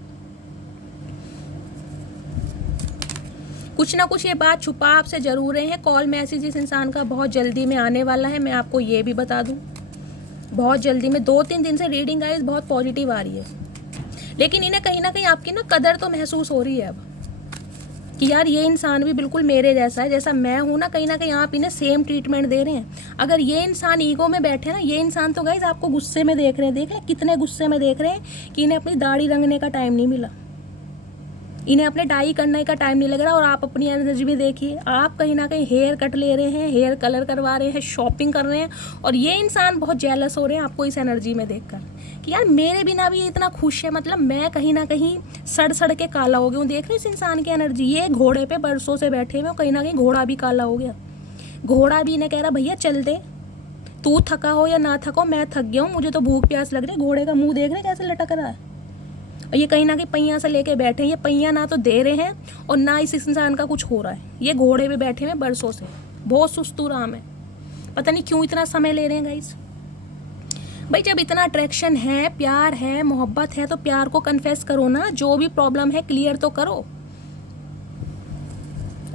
कुछ ना कुछ ये बात छुपा आपसे जरूर रहे हैं। कॉल मैसेज इस इंसान का बहुत जल्दी में आने वाला है, मैं आपको ये भी बता दूं, बहुत जल्दी में। 2-3 दिन से रीडिंग गाइस बहुत पॉजिटिव आ रही है, लेकिन इन्हें कहीं ना कहीं आपकी ना कदर तो महसूस हो रही है अब कि यार ये इंसान भी बिल्कुल मेरे जैसा है, जैसा मैं हूँ ना कहीं आप इन्हें सेम ट्रीटमेंट दे रहे हैं। अगर ये इंसान ईगो में बैठे ना, ये इंसान तो गाइस आपको गुस्से में देख रहे हैं, देख रहे हैं कितने गुस्से में देख रहे हैं कि इन्हें अपनी दाढ़ी रंगने का टाइम नहीं मिला, इन्हें अपने डाई करने का टाइम नहीं लग रहा। और आप अपनी एनर्जी में देखिए, आप कहीं ना कहीं हेयर कट ले रहे हैं, हेयर कलर करवा रहे हैं, शॉपिंग कर रहे हैं, और ये इंसान बहुत जेलस हो रहे हैं आपको इस एनर्जी में देखकर कि यार मेरे बिना भी ये इतना खुश है, मतलब मैं कहीं ना कहीं सड़ के काला हो गया हूँ। देख रहे इस इंसान की एनर्जी, ये घोड़े पे बरसों से बैठे हुए, कहीं ना कहीं घोड़ा भी काला हो गया। घोड़ा भी इन्हें कह रहा भैया चल दे, तू थका हो या ना थका हो, मैं थक गया हूँ, मुझे तो भूख प्यास लग रही है। घोड़े का मुँह देख रहे कैसे लटक रहा है, और ये कहीं ना कहीं पहिया से लेके बैठे हैं। ये पहिया ना तो दे रहे हैं और ना इस इंसान का कुछ हो रहा है। ये घोड़े पे बैठे हुए बरसों से, बहुत सुस्तू राम है, पता नहीं क्यों इतना समय ले रहे हैं गाइस। भाई जब इतना अट्रैक्शन है, प्यार है, मोहब्बत है, तो प्यार को कन्फेस करो ना, जो भी प्रॉब्लम है क्लियर तो करो।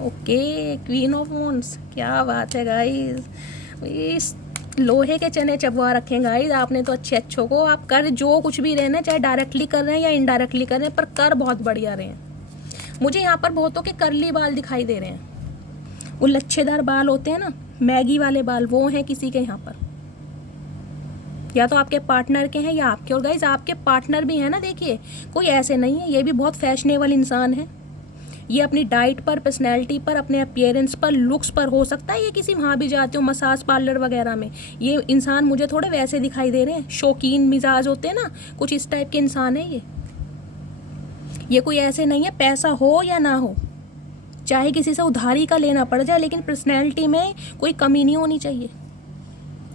ओके क्वीन ऑफ वॉन्ड्स, क्या बात है गाइस, लोहे के चने चबवा रखे गाइस आपने तो अच्छे को। आप कर जो कुछ भी रहे ना, चाहे डायरेक्टली कर रहे हैं या इनडायरेक्टली कर रहे हैं, पर कर बहुत बढ़िया रहे हैं। मुझे यहाँ पर बहुतों के करली बाल दिखाई दे रहे हैं, वो लच्छेदार बाल होते हैं ना, मैगी वाले बाल, वो हैं किसी के यहाँ पर, या तो आपके पार्टनर के हैं या आपके। और गाइस आपके पार्टनर भी हैं ना, देखिए कोई ऐसे नहीं है, ये भी बहुत फैशनेबल इंसान है। ये अपनी डाइट पर, पर्सनैलिटी पर, अपने अपीयरेंस पर, लुक्स पर, हो सकता है ये किसी वहाँ भी जाते हो मसाज पार्लर वगैरह में। ये इंसान मुझे थोड़े वैसे दिखाई दे रहे हैं, शौकीन मिजाज होते हैं ना, कुछ इस टाइप के इंसान है ये कोई ऐसे नहीं है, पैसा हो या ना हो, चाहे किसी से उधारी का लेना पड़ जाए, लेकिन पर्सनैलिटी में कोई कमी नहीं होनी चाहिए।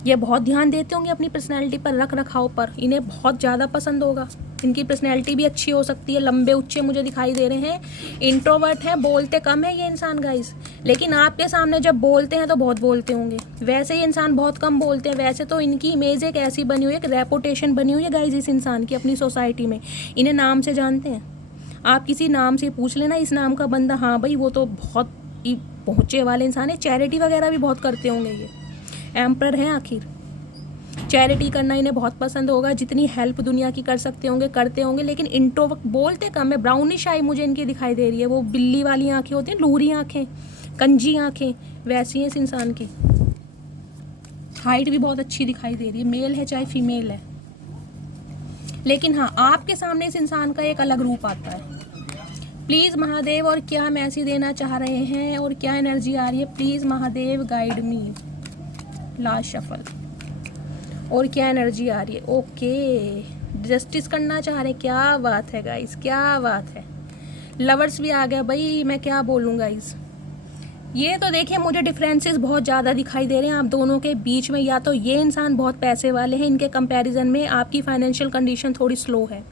ये बहुत ध्यान देते होंगे अपनी पर्सनैलिटी पर, रख रखाव पर, इन्हें बहुत ज़्यादा पसंद होगा। इनकी पर्सनैलिटी भी अच्छी हो सकती है, लंबे उच्चे मुझे दिखाई दे रहे हैं। इंट्रोवर्ट हैं, बोलते कम है ये इंसान गाइस, लेकिन आपके सामने जब बोलते हैं तो बहुत बोलते होंगे। वैसे ये इंसान बहुत कम बोलते हैं, वैसे तो इनकी इमेज एक ऐसी बनी हुई है, एक रेपुटेशन बनी हुई है गाइस इस इंसान की अपनी सोसाइटी में। इन्हें नाम से जानते हैं, आप किसी नाम से पूछ लेना इस नाम का बंदा, हाँ भाई वो तो बहुत ही पहुँचे वाले इंसान है। चैरिटी वगैरह भी बहुत करते होंगे, ये एम्पर हैं आखिर। चैरिटी करना इन्हें बहुत पसंद होगा, जितनी हेल्प दुनिया की कर सकते होंगे करते होंगे, लेकिन इंट्रोवर्ट, बोलते कम है। ब्राउनिश आई मुझे इनकी दिखाई दे रही है, वो बिल्ली वाली आंखें होती हैं, लूरी आंखें, कंजी आंखें, वैसी हैं इस इंसान की। हाइट भी बहुत अच्छी दिखाई दे रही है, मेल है चाहे फीमेल है। लेकिन हाँ आपके सामने इस इंसान का एक अलग रूप आता है। प्लीज़ महादेव, और क्या मैसेज देना चाह रहे हैं और क्या एनर्जी आ रही है, please Mahadev guide me. Last shuffle, और क्या एनर्जी आ रही है। ओके जस्टिस करना चाह रहे, क्या बात है गाइस, क्या बात है। लवर्स भी आ गया भाई, मैं क्या बोलूँ गाइस। ये तो देखिए मुझे डिफरेंसेस बहुत ज़्यादा दिखाई दे रहे हैं आप दोनों के बीच में। या तो ये इंसान बहुत पैसे वाले हैं, इनके कंपैरिजन में आपकी फाइनेंशियल कंडीशन थोड़ी स्लो है,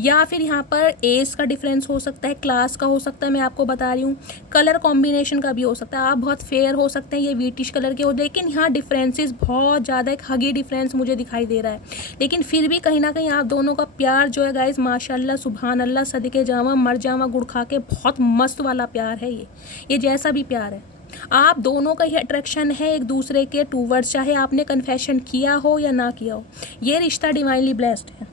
या फिर यहाँ पर एज का डिफरेंस हो सकता है, क्लास का हो सकता है, मैं आपको बता रही हूँ, कलर कॉम्बिनेशन का भी हो सकता है। आप बहुत फेयर हो सकते हैं, ये व्हीटिश कलर के हो, लेकिन यहाँ डिफरेंसेस बहुत ज़्यादा, एक हगी डिफरेंस मुझे दिखाई दे रहा है। लेकिन फिर भी कहीं ना कहीं आप दोनों का प्यार जो है गाइस, माशाल्लाह सुभान अल्लाह, सदके जावा मर जावा गुड़ खा के, बहुत मस्त वाला प्यार है ये जैसा भी प्यार है। आप दोनों का ही अट्रैक्शन है एक दूसरे के टूवर्ड्स, चाहे आपने कन्फेशन किया हो या ना किया हो, ये रिश्ता डिवाइनली ब्लेस्ड है।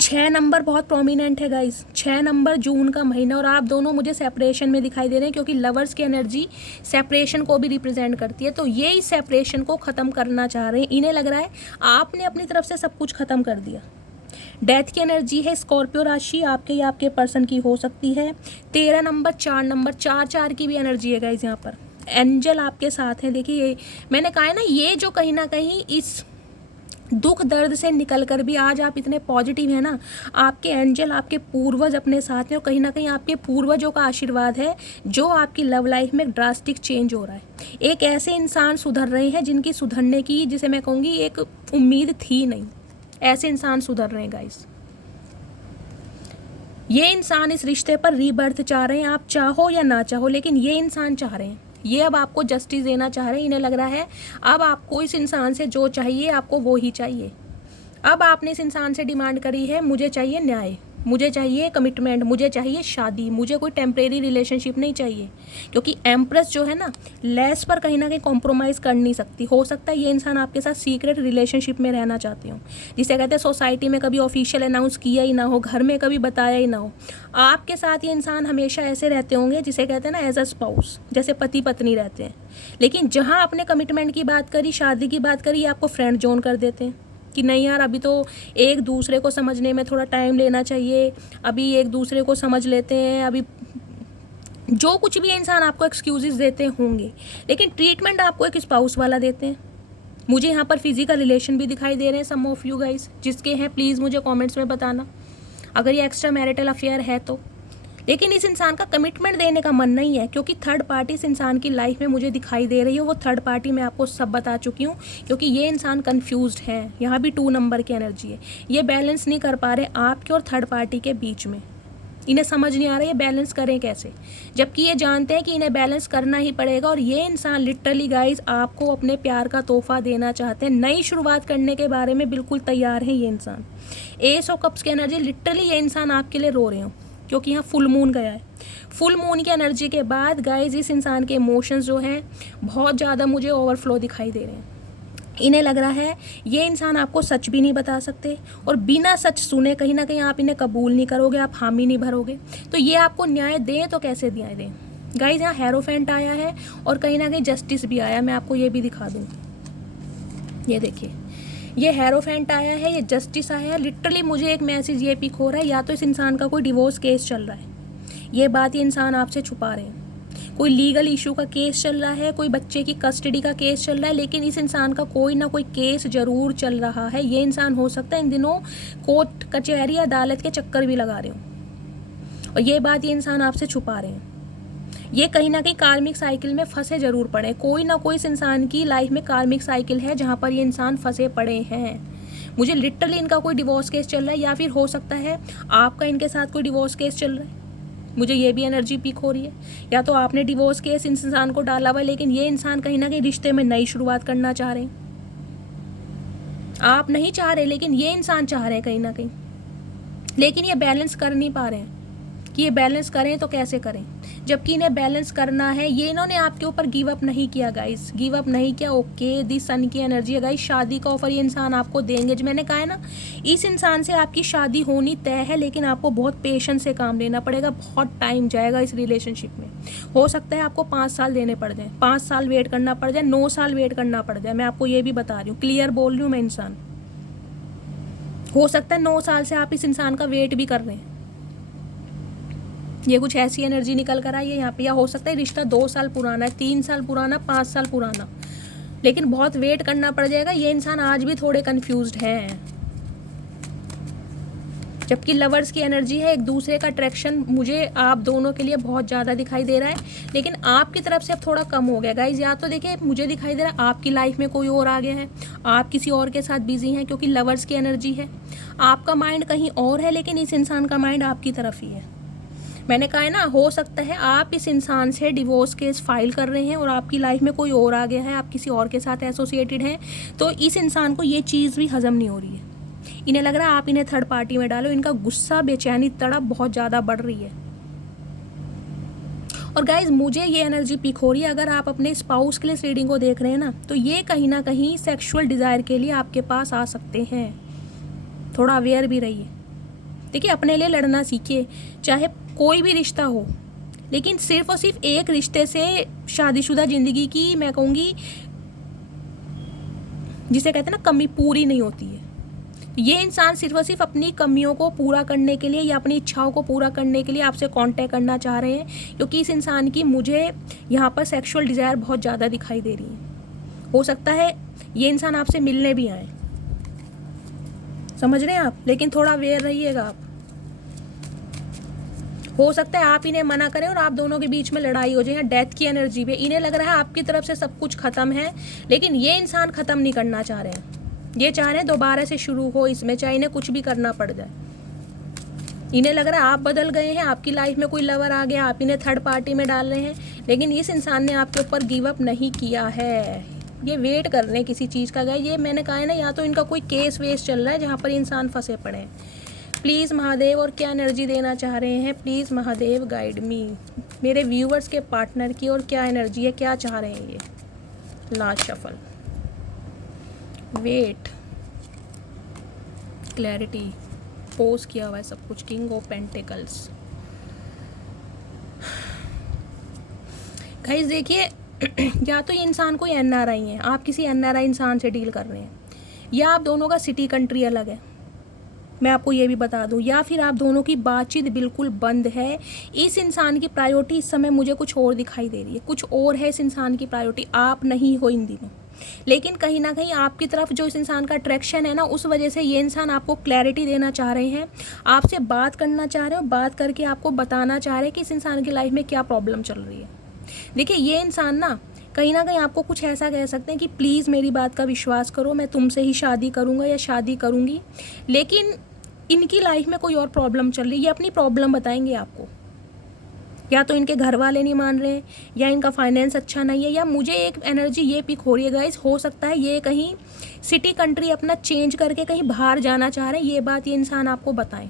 6 नंबर बहुत प्रोमिनेंट है गाइस, 6 नंबर जून का महीना, और आप दोनों मुझे सेपरेशन में दिखाई दे रहे हैं, क्योंकि लवर्स की एनर्जी सेपरेशन को भी रिप्रेजेंट करती है। तो ये इस सेपरेशन को ख़त्म करना चाह रहे हैं। इन्हें लग रहा है आपने अपनी तरफ से सब कुछ ख़त्म कर दिया। डेथ की एनर्जी है, स्कॉर्पियो राशि आपके या आपके पर्सन की हो सकती है। 13 नंबर, 4 नंबर, 4 की भी एनर्जी है गाइस। यहाँ पर एंजल आपके साथ हैं। देखिए मैंने कहा है ना, ये जो कहीं ना कहीं इस दुख दर्द से निकल कर भी आज आप इतने पॉजिटिव हैं ना, आपके एंजल, आपके पूर्वज अपने साथ हैं, और कहीं ना कहीं आपके पूर्वजों का आशीर्वाद है जो आपकी लव लाइफ में ड्रास्टिक चेंज हो रहा है। एक ऐसे इंसान सुधर रहे हैं जिनकी सुधरने की, जिसे मैं कहूँगी, एक उम्मीद थी नहीं, ऐसे इंसान सुधर रहे हैं गाइस। ये इंसान इस रिश्ते पर रीबर्थ चाह रहे हैं, आप चाहो या ना चाहो, लेकिन ये इंसान चाह रहे हैं। ये अब आपको जस्टिस देना चाह रहे हैं। इन्हें लग रहा है अब आपको इस इंसान से जो चाहिए आपको वो ही चाहिए। अब आपने इस इंसान से डिमांड करी है, मुझे चाहिए न्याय, मुझे चाहिए कमिटमेंट, मुझे चाहिए शादी, मुझे कोई टेम्परेरी रिलेशनशिप नहीं चाहिए। क्योंकि एम्प्रेस जो है ना, लेस पर कहीं ना कहीं कॉम्प्रोमाइज़ कर नहीं सकती। हो सकता है ये इंसान आपके साथ सीक्रेट रिलेशनशिप में रहना चाहते हो, जिसे कहते हैं सोसाइटी में कभी ऑफिशियल अनाउंस किया ही ना हो, घर में कभी बताया ही ना हो। आपके साथ ये इंसान हमेशा ऐसे रहते होंगे जिसे कहते हैं ना एज अ स्पाउस, जैसे पति पत्नी रहते हैं। लेकिन जहाँ आपने कमिटमेंट की बात करी, शादी की बात करी, आपको फ्रेंड जोन कर देते हैं कि नहीं यार, अभी तो एक दूसरे को समझने में थोड़ा टाइम लेना चाहिए, अभी एक दूसरे को समझ लेते हैं, अभी जो कुछ भी इंसान आपको एक्सक्यूजेस देते होंगे, लेकिन ट्रीटमेंट आपको एक स्पाउस वाला देते हैं। मुझे यहाँ पर फिजिकल रिलेशन भी दिखाई दे रहे हैं सम ऑफ यू गाइस, जिसके हैं प्लीज़ मुझे कमेंट्स में बताना अगर ये एक्स्ट्रा मैरिटल अफेयर है तो। लेकिन इस इंसान का कमिटमेंट देने का मन नहीं है, क्योंकि थर्ड पार्टी इस इंसान की लाइफ में मुझे दिखाई दे रही है। वो थर्ड पार्टी मैं आपको सब बता चुकी हूँ, क्योंकि ये इंसान कंफ्यूज्ड है। यहाँ भी 2 नंबर की एनर्जी है, ये बैलेंस नहीं कर पा रहे आपके और थर्ड पार्टी के बीच में। इन्हें समझ नहीं आ रहा ये बैलेंस करें कैसे, जबकि ये जानते हैं कि इन्हें बैलेंस करना ही पड़ेगा। और ये इंसान लिटरली गाइज आपको अपने प्यार का तोहफा देना चाहते हैं, नई शुरुआत करने के बारे में बिल्कुल तैयार है ये इंसान। एस ऑफ कप्स की एनर्जी, लिटरली ये इंसान आपके लिए रो रहे हो, क्योंकि यहाँ फुल मून गया है। फुल मून की एनर्जी के बाद गाइज इस इंसान के इमोशंस जो हैं बहुत ज़्यादा मुझे ओवरफ्लो दिखाई दे रहे हैं। इन्हें लग रहा है ये इंसान आपको सच भी नहीं बता सकते, और बिना सच सुने कहीं ना कहीं आप इन्हें कबूल नहीं करोगे, आप हामी नहीं भरोगे। तो ये आपको न्याय दें तो कैसे न्याय दें गाइज। यहाँ हेरोफेंट आया है और कहीं ना कहीं जस्टिस भी आया, मैं आपको ये भी दिखा दूँ। ये देखिए, ये हेरोफेंट आया है, ये जस्टिस आया है। लिटरली मुझे एक मैसेज ये पिक हो रहा है, या तो इस इंसान का कोई डिवोर्स केस चल रहा है, ये बात ये इंसान आपसे छुपा रहे हैं। कोई लीगल इशू का केस चल रहा है, कोई बच्चे की कस्टडी का केस चल रहा है, लेकिन इस इंसान का कोई ना कोई केस ज़रूर चल रहा है। ये इंसान हो सकता है इन दिनों कोर्ट कचहरी अदालत के चक्कर भी लगा रहे हो, और ये बात ये इंसान आपसे छुपा रहे हैं। ये कहीं ना कहीं कार्मिक साइकिल में फंसे जरूर पड़े, कोई ना कोई इस इंसान की लाइफ में कार्मिक साइकिल है जहाँ पर ये इंसान फंसे पड़े हैं। मुझे लिटरली इनका कोई डिवोर्स केस चल रहा है, या फिर हो सकता है आपका इनके साथ कोई डिवोर्स केस चल रहा है। मुझे ये भी एनर्जी पिक हो रही है, या तो आपने डिवोर्स केस इस इंसान को डाला हुआ है, लेकिन ये इंसान कहीं ना कहीं रिश्ते में नई शुरुआत करना चाह रहे हैं। आप नहीं चाह रहे, लेकिन ये इंसान चाह रहे हैं कहीं ना कहीं, लेकिन ये बैलेंस कर नहीं पा रहे हैं कि ये बैलेंस करें तो कैसे करें, जबकि इन्हें बैलेंस करना है। ये इन्होंने आपके ऊपर गिव अप नहीं किया गाइस, गिव अप नहीं किया। ओके, दी सन की एनर्जी है गाइस, शादी का ऑफर ये इंसान आपको देंगे। जो मैंने कहा है ना, इस इंसान से आपकी शादी होनी तय है, लेकिन आपको बहुत पेशेंस से काम लेना पड़ेगा, बहुत टाइम जाएगा इस रिलेशनशिप में। हो सकता है आपको 5 साल देने पड़ जाए, 5 साल वेट करना पड़ जाए, 9 साल वेट करना पड़ जाए। मैं आपको ये भी बता रही हूँ, क्लियर बोल रही हूँ मैं। इंसान हो सकता है 9 साल से आप इस इंसान का वेट भी कर रहे हैं, ये कुछ ऐसी एनर्जी निकल कर आई है यहाँ पे। या हो सकता है रिश्ता 2 साल पुराना है, 3 साल पुराना, 5 साल पुराना, लेकिन बहुत वेट करना पड़ जाएगा। ये इंसान आज भी थोड़े कंफ्यूज्ड हैं, जबकि लवर्स की एनर्जी है, एक दूसरे का अट्रैक्शन मुझे आप दोनों के लिए बहुत ज़्यादा दिखाई दे रहा है, लेकिन आपकी तरफ से अब थोड़ा कम हो गया गाइज। या तो देखिए मुझे दिखाई दे रहा है आपकी लाइफ में कोई और आ गया है, आप किसी और के साथ बिजी हैं, क्योंकि लवर्स की एनर्जी है। आपका माइंड कहीं और है, लेकिन इस इंसान का माइंड आपकी तरफ ही है। मैंने कहा है ना, हो सकता है आप इस इंसान से डिवोर्स केस फाइल कर रहे हैं और आपकी लाइफ में कोई और आ गया है, आप किसी और के साथ एसोसिएटेड हैं, तो इस इंसान को ये चीज़ भी हजम नहीं हो रही है। इन्हें लग रहा है आप इन्हें थर्ड पार्टी में डालो, इनका गुस्सा, बेचैनी, तड़प बहुत ज़्यादा बढ़ रही है। और गाइज मुझे ये एनर्जी पिक हो रही है, अगर आप अपने स्पाउस के लिए इस रीडिंग को देख रहे हैं ना, तो ये कहीं ना कहीं सेक्सुअल डिज़ायर के लिए आपके पास आ सकते हैं। थोड़ा अवेयर भी रहिए। देखिए अपने लिए लड़ना सीखिए, चाहे कोई भी रिश्ता हो, लेकिन सिर्फ और सिर्फ एक रिश्ते से शादीशुदा ज़िंदगी की, मैं कहूँगी जिसे कहते हैं ना, कमी पूरी नहीं होती है। ये इंसान सिर्फ और सिर्फ अपनी कमियों को पूरा करने के लिए या अपनी इच्छाओं को पूरा करने के लिए आपसे कांटेक्ट करना चाह रहे हैं, क्योंकि इस इंसान की मुझे यहाँ पर सेक्सुअल डिज़ायर बहुत ज़्यादा दिखाई दे रही है। हो सकता है ये इंसान आपसे मिलने भी आए, समझ रहे हैं आप, लेकिन थोड़ा अवेयर रहिएगा आप। हो सकता है आप इन्हें मना करें और आप दोनों के बीच में लड़ाई हो जाए, या डेथ की एनर्जी पे इन्हें लग रहा है आपकी तरफ से सब कुछ खत्म है, लेकिन ये इंसान ख़त्म नहीं करना चाह रहे हैं। ये चाह रहे हैं दोबारा से शुरू हो इसमें, चाहे इन्हें कुछ भी करना पड़ जाए। इन्हें लग रहा है आप बदल गए हैं, आपकी लाइफ में कोई लवर आ गया, आप इन्हें थर्ड पार्टी में डाल रहे हैं, लेकिन इस इंसान ने आपके ऊपर गिव अप नहीं किया है। ये वेट कर रहे हैं किसी चीज़ का। गए ये मैंने कहा है ना, या तो इनका कोई केस वेस चल रहा है जहाँ पर इंसान फंसे पड़े हैं। प्लीज़ महादेव, और क्या एनर्जी देना चाह रहे हैं, प्लीज़ महादेव गाइड मी। मेरे व्यूवर्स के पार्टनर की और क्या एनर्जी है, क्या चाह रहे हैं ये। Last shuffle, wait, clarity, pause किया हुआ है सब कुछ, किंग ऑफ पेंटिकल्स। गाइस देखिए, या तो ये इंसान कोई एनआरआई है, आप किसी एनआरआई इंसान से डील कर रहे हैं, या आप दोनों का सिटी कंट्री अलग है, मैं आपको ये भी बता दूं, या फिर आप दोनों की बातचीत बिल्कुल बंद है। इस इंसान की प्रायोरिटी इस समय मुझे कुछ और दिखाई दे रही है, कुछ और है इस इंसान की प्रायोरिटी, आप नहीं हो इन दिनों। लेकिन कहीं ना कहीं आपकी तरफ जो इस इंसान का अट्रैक्शन है ना, उस वजह से ये इंसान आपको क्लैरिटी देना चाह रहे हैं, आपसे बात करना चाह रहे हो, बात करके आपको बताना चाह रहे हैं कि इस इंसान की लाइफ में क्या प्रॉब्लम चल रही है। देखिए ये इंसान ना कहीं आपको कुछ ऐसा कह सकते हैं कि प्लीज़ मेरी बात का विश्वास करो, मैं तुमसे ही शादी करूँगा या शादी करूँगी, लेकिन इनकी लाइफ में कोई और प्रॉब्लम चल रही है। ये अपनी प्रॉब्लम बताएंगे आपको, या तो इनके घर वाले नहीं मान रहे हैं, या इनका फाइनेंस अच्छा नहीं है, या मुझे एक एनर्जी ये पिक हो रही है गाइस, हो सकता है ये कहीं सिटी कंट्री अपना चेंज करके कहीं बाहर जाना चाह रहे हैं, ये बात ये इंसान आपको बताएं।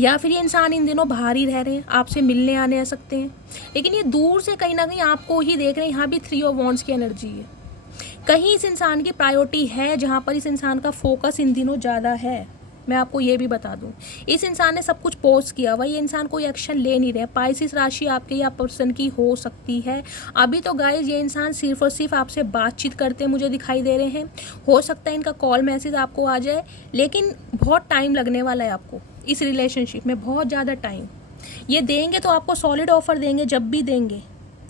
या फिर ये इंसान इन दिनों बाहर ही रह रहे हैं, आपसे मिलने आने आ सकते हैं, लेकिन ये दूर से कहीं ना कहीं आपको ही देख रहे हैं। यहाँ भी 3 ऑफ वॉन्ड्स की एनर्जी है। कहीं इस इंसान की प्रायोरिटी है जहाँ पर इस इंसान का फोकस इन दिनों ज़्यादा है। मैं आपको ये भी बता दूं, इस इंसान ने सब कुछ पोस्ट किया हुआ, ये इंसान कोई एक्शन ले नहीं रहे। पाइसिस राशि आपके या पर्सन की हो सकती है अभी तो गाइस। ये इंसान सिर्फ और सिर्फ आपसे बातचीत करते मुझे दिखाई दे रहे हैं। हो सकता है इनका कॉल मैसेज आपको आ जाए, लेकिन बहुत टाइम लगने वाला है आपको इस रिलेशनशिप में, बहुत ज़्यादा टाइम। ये देंगे तो आपको सॉलिड ऑफर देंगे, जब भी देंगे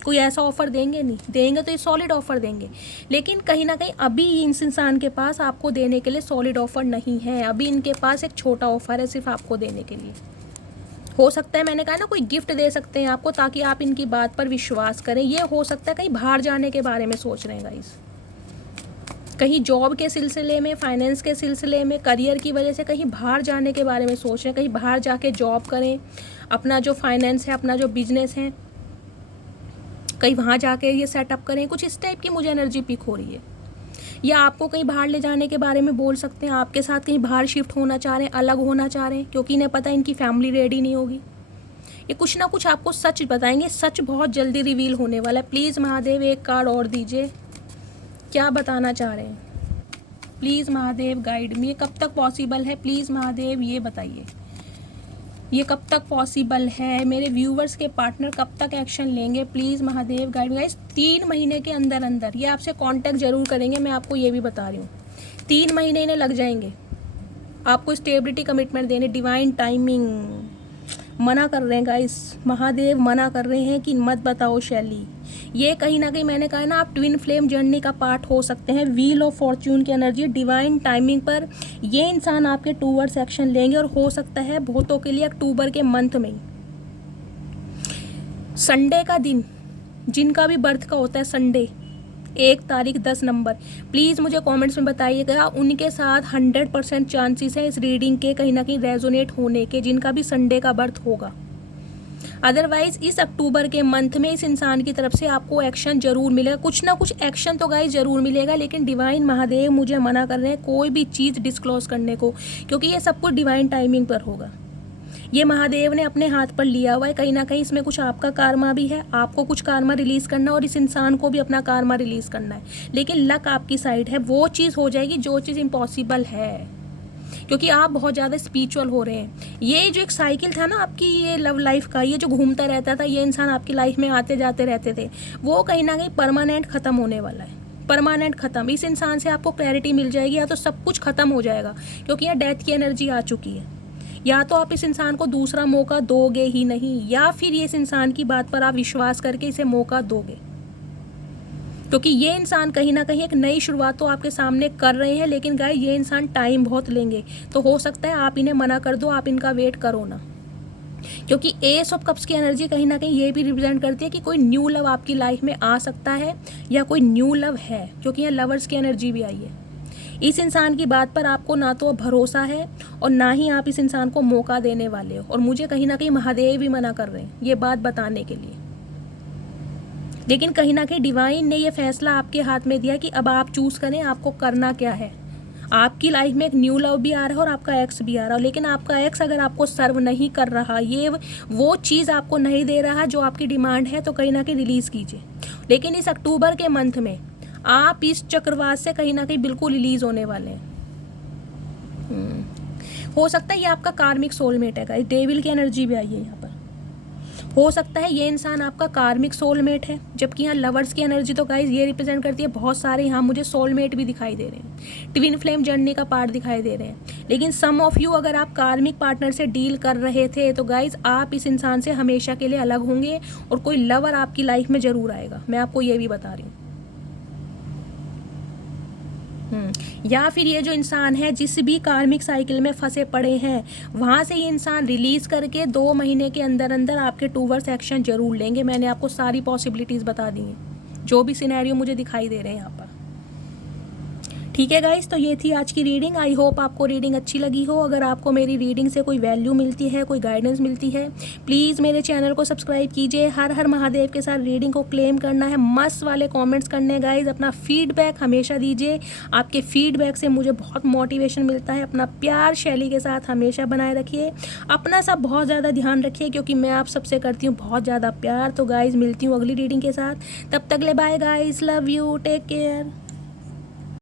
कोई ऐसा ऑफ़र देंगे नहीं, देंगे तो ये सॉलिड ऑफ़र देंगे, लेकिन कहीं ना कहीं अभी इस इंसान के पास आपको देने के लिए सॉलिड ऑफ़र नहीं है। अभी इनके पास एक छोटा ऑफ़र है सिर्फ आपको देने के लिए। हो सकता है मैंने कहा ना, कोई गिफ्ट दे सकते हैं आपको ताकि आप इनकी बात पर विश्वास करें। ये हो सकता है कहीं बाहर जाने के बारे में सोच रहे हैं गाइस, कहीं जॉब के सिलसिले में, फाइनेंस के सिलसिले में, करियर की वजह से कहीं बाहर जाने के बारे में सोच रहे हैं, कहीं बाहर जाके जॉब करें, अपना जो फाइनेंस है, अपना जो बिजनेस है, कहीं वहाँ जाके ये सेटअप करें। कुछ इस टाइप की मुझे एनर्जी पिक हो रही है। या आपको कहीं बाहर ले जाने के बारे में बोल सकते हैं, आपके साथ कहीं बाहर शिफ्ट होना चाह रहे हैं, अलग होना चाह रहे हैं, क्योंकि इन्हें पता है इनकी फैमिली रेडी नहीं होगी। ये कुछ ना कुछ आपको सच बताएंगे, सच बहुत जल्दी रिवील होने वाला है। प्लीज़ महादेव एक कार्ड और दीजिए, क्या बताना चाह रहे हैं प्लीज़ महादेव गाइड में। ये कब तक पॉसिबल है प्लीज़ महादेव ये बताइए, ये कब तक पॉसिबल है। मेरे व्यूवर्स के पार्टनर कब तक एक्शन लेंगे प्लीज़ महादेव गाइड। गाइस 3 महीने के अंदर अंदर ये आपसे कांटेक्ट जरूर करेंगे, मैं आपको ये भी बता रही हूँ। 3 महीने इन्हें लग जाएंगे आपको स्टेबिलिटी कमिटमेंट देने, डिवाइन टाइमिंग। मना कर रहे हैं गाइस, महादेव मना कर रहे हैं कि मत बताओ शैली। ये कहीं ना कहीं मैंने कहा ना, आप ट्विन फ्लेम जर्नी का पार्ट हो सकते हैं। व्हील ऑफ फॉर्च्यून की एनर्जी डिवाइन टाइमिंग पर ये इंसान आपके टूवर्ड्स एक्शन लेंगे, और हो सकता है बहुतों के लिए अक्टूबर के मंथ में, संडे का दिन, जिनका भी बर्थ का होता है संडे 1 तारीख 10 नंबर, प्लीज़ मुझे कमेंट्स में बताइएगा, उनके साथ 100% चांसेस है इस रीडिंग के कहीं ना कहीं रेजोनेट होने के, जिनका भी संडे का बर्थ होगा। अदरवाइज इस अक्टूबर के मंथ में इस इंसान की तरफ से आपको एक्शन जरूर मिलेगा, कुछ ना कुछ एक्शन तो गाइस जरूर मिलेगा, लेकिन डिवाइन महादेव मुझे मना कर रहे हैं कोई भी चीज़ डिस्क्लोज करने को, क्योंकि ये सब कुछ डिवाइन टाइमिंग पर होगा। ये महादेव ने अपने हाथ पर लिया हुआ है, कहीं ना कहीं इसमें कुछ आपका कार्मा भी है, आपको कुछ कार्मा रिलीज़ करना और इस इंसान को भी अपना कार्मा रिलीज़ करना है। लेकिन लक आपकी साइड है, वो चीज़ हो जाएगी जो चीज़ इम्पॉसिबल है, क्योंकि आप बहुत ज़्यादा स्पिरिचुअल हो रहे हैं। ये जो एक साइकिल था ना आपकी, ये लव लाइफ का, ये जो घूमता रहता था, ये इंसान आपकी लाइफ में आते जाते रहते थे, वो कहीं ना कहीं परमानेंट ख़त्म होने वाला है, परमानेंट ख़त्म। इस इंसान से आपको क्लैरिटी मिल जाएगी, या तो सब कुछ ख़त्म हो जाएगा, क्योंकि यहाँ डेथ की एनर्जी आ चुकी है। या तो आप इस इंसान को दूसरा मौका दोगे ही नहीं, या फिर ये इस इंसान की बात पर आप विश्वास करके इसे मौका दोगे, क्योंकि ये इंसान कहीं ना कहीं एक नई शुरुआत तो आपके सामने कर रहे हैं, लेकिन गाइस ये इंसान टाइम बहुत लेंगे। तो हो सकता है आप इन्हें मना कर दो, आप इनका वेट करो ना, क्योंकि एस ऑफ कप्स की एनर्जी कहीं ना कहीं ये भी रिप्रेजेंट करती है कि कोई न्यू लव आपकी लाइफ में आ सकता है, या कोई न्यू लव है, क्योंकि यहाँ लवर्स की एनर्जी भी आई है। इस इंसान की बात पर आपको ना तो भरोसा है और ना ही आप इस इंसान को मौका देने वाले हो, और मुझे कहीं ना कहीं महादेव भी मना कर रहे हैं ये बात बताने के लिए। लेकिन कहीं ना कहीं डिवाइन ने ये फैसला आपके हाथ में दिया कि अब आप चूज़ करें आपको करना क्या है। आपकी लाइफ में एक न्यू लव भी आ रहा है और आपका एक्स भी आ रहा है, लेकिन आपका एक्स अगर आपको सर्व नहीं कर रहा, ये वो चीज़ आपको नहीं दे रहा जो आपकी डिमांड है, तो कहीं ना कहीं रिलीज़ कीजिए। लेकिन इस अक्टूबर के मंथ में आप इस चक्रवात से कहीं ना कहीं बिल्कुल रिलीज़ होने वाले हैं। हो सकता है ये आपका कार्मिक सोलमेट है गाइस, डेविल की एनर्जी भी आई है यहाँ पर। हो सकता है ये इंसान आपका कार्मिक सोलमेट है, जबकि यहाँ लवर्स की एनर्जी तो गाइस ये रिप्रेजेंट करती है बहुत सारे, यहाँ मुझे सोलमेट भी दिखाई दे रहे हैं, ट्विन फ्लेम जर्नी का पार्ट दिखाई दे रहे हैं। लेकिन सम ऑफ यू अगर आप कार्मिक पार्टनर से डील कर रहे थे, तो गाइस आप इस इंसान से हमेशा के लिए अलग होंगे, और कोई लवर आपकी लाइफ में ज़रूर आएगा, मैं आपको ये भी बता रही हूँ। या फिर ये जो इंसान है जिस भी कार्मिक साइकिल में फंसे पड़े हैं, वहाँ से ये इंसान रिलीज़ करके 2 महीने के अंदर अंदर आपके टूवर्ड्स एक्शन जरूर लेंगे। मैंने आपको सारी पॉसिबिलिटीज़ बता दी हैं, जो भी सिनेरियो मुझे दिखाई दे रहे हैं यहाँ पर। ठीक है गाइस, तो ये थी आज की रीडिंग। आई होप आपको रीडिंग अच्छी लगी हो। अगर आपको मेरी रीडिंग से कोई वैल्यू मिलती है, कोई गाइडेंस मिलती है, प्लीज़ मेरे चैनल को सब्सक्राइब कीजिए। हर हर महादेव के साथ रीडिंग को क्लेम करना है, मस्त वाले कमेंट्स करने हैं गाइस। अपना फीडबैक हमेशा दीजिए, आपके फीडबैक से मुझे बहुत मोटिवेशन मिलता है। अपना प्यार शैली के साथ हमेशा बनाए रखिए, अपना सब बहुत ज़्यादा ध्यान रखिए, क्योंकि मैं आप सबसे करती हूँ बहुत ज़्यादा प्यार। तो गाइज़ मिलती हूँ अगली रीडिंग के साथ, तब तक ले bye guys, love you, take care.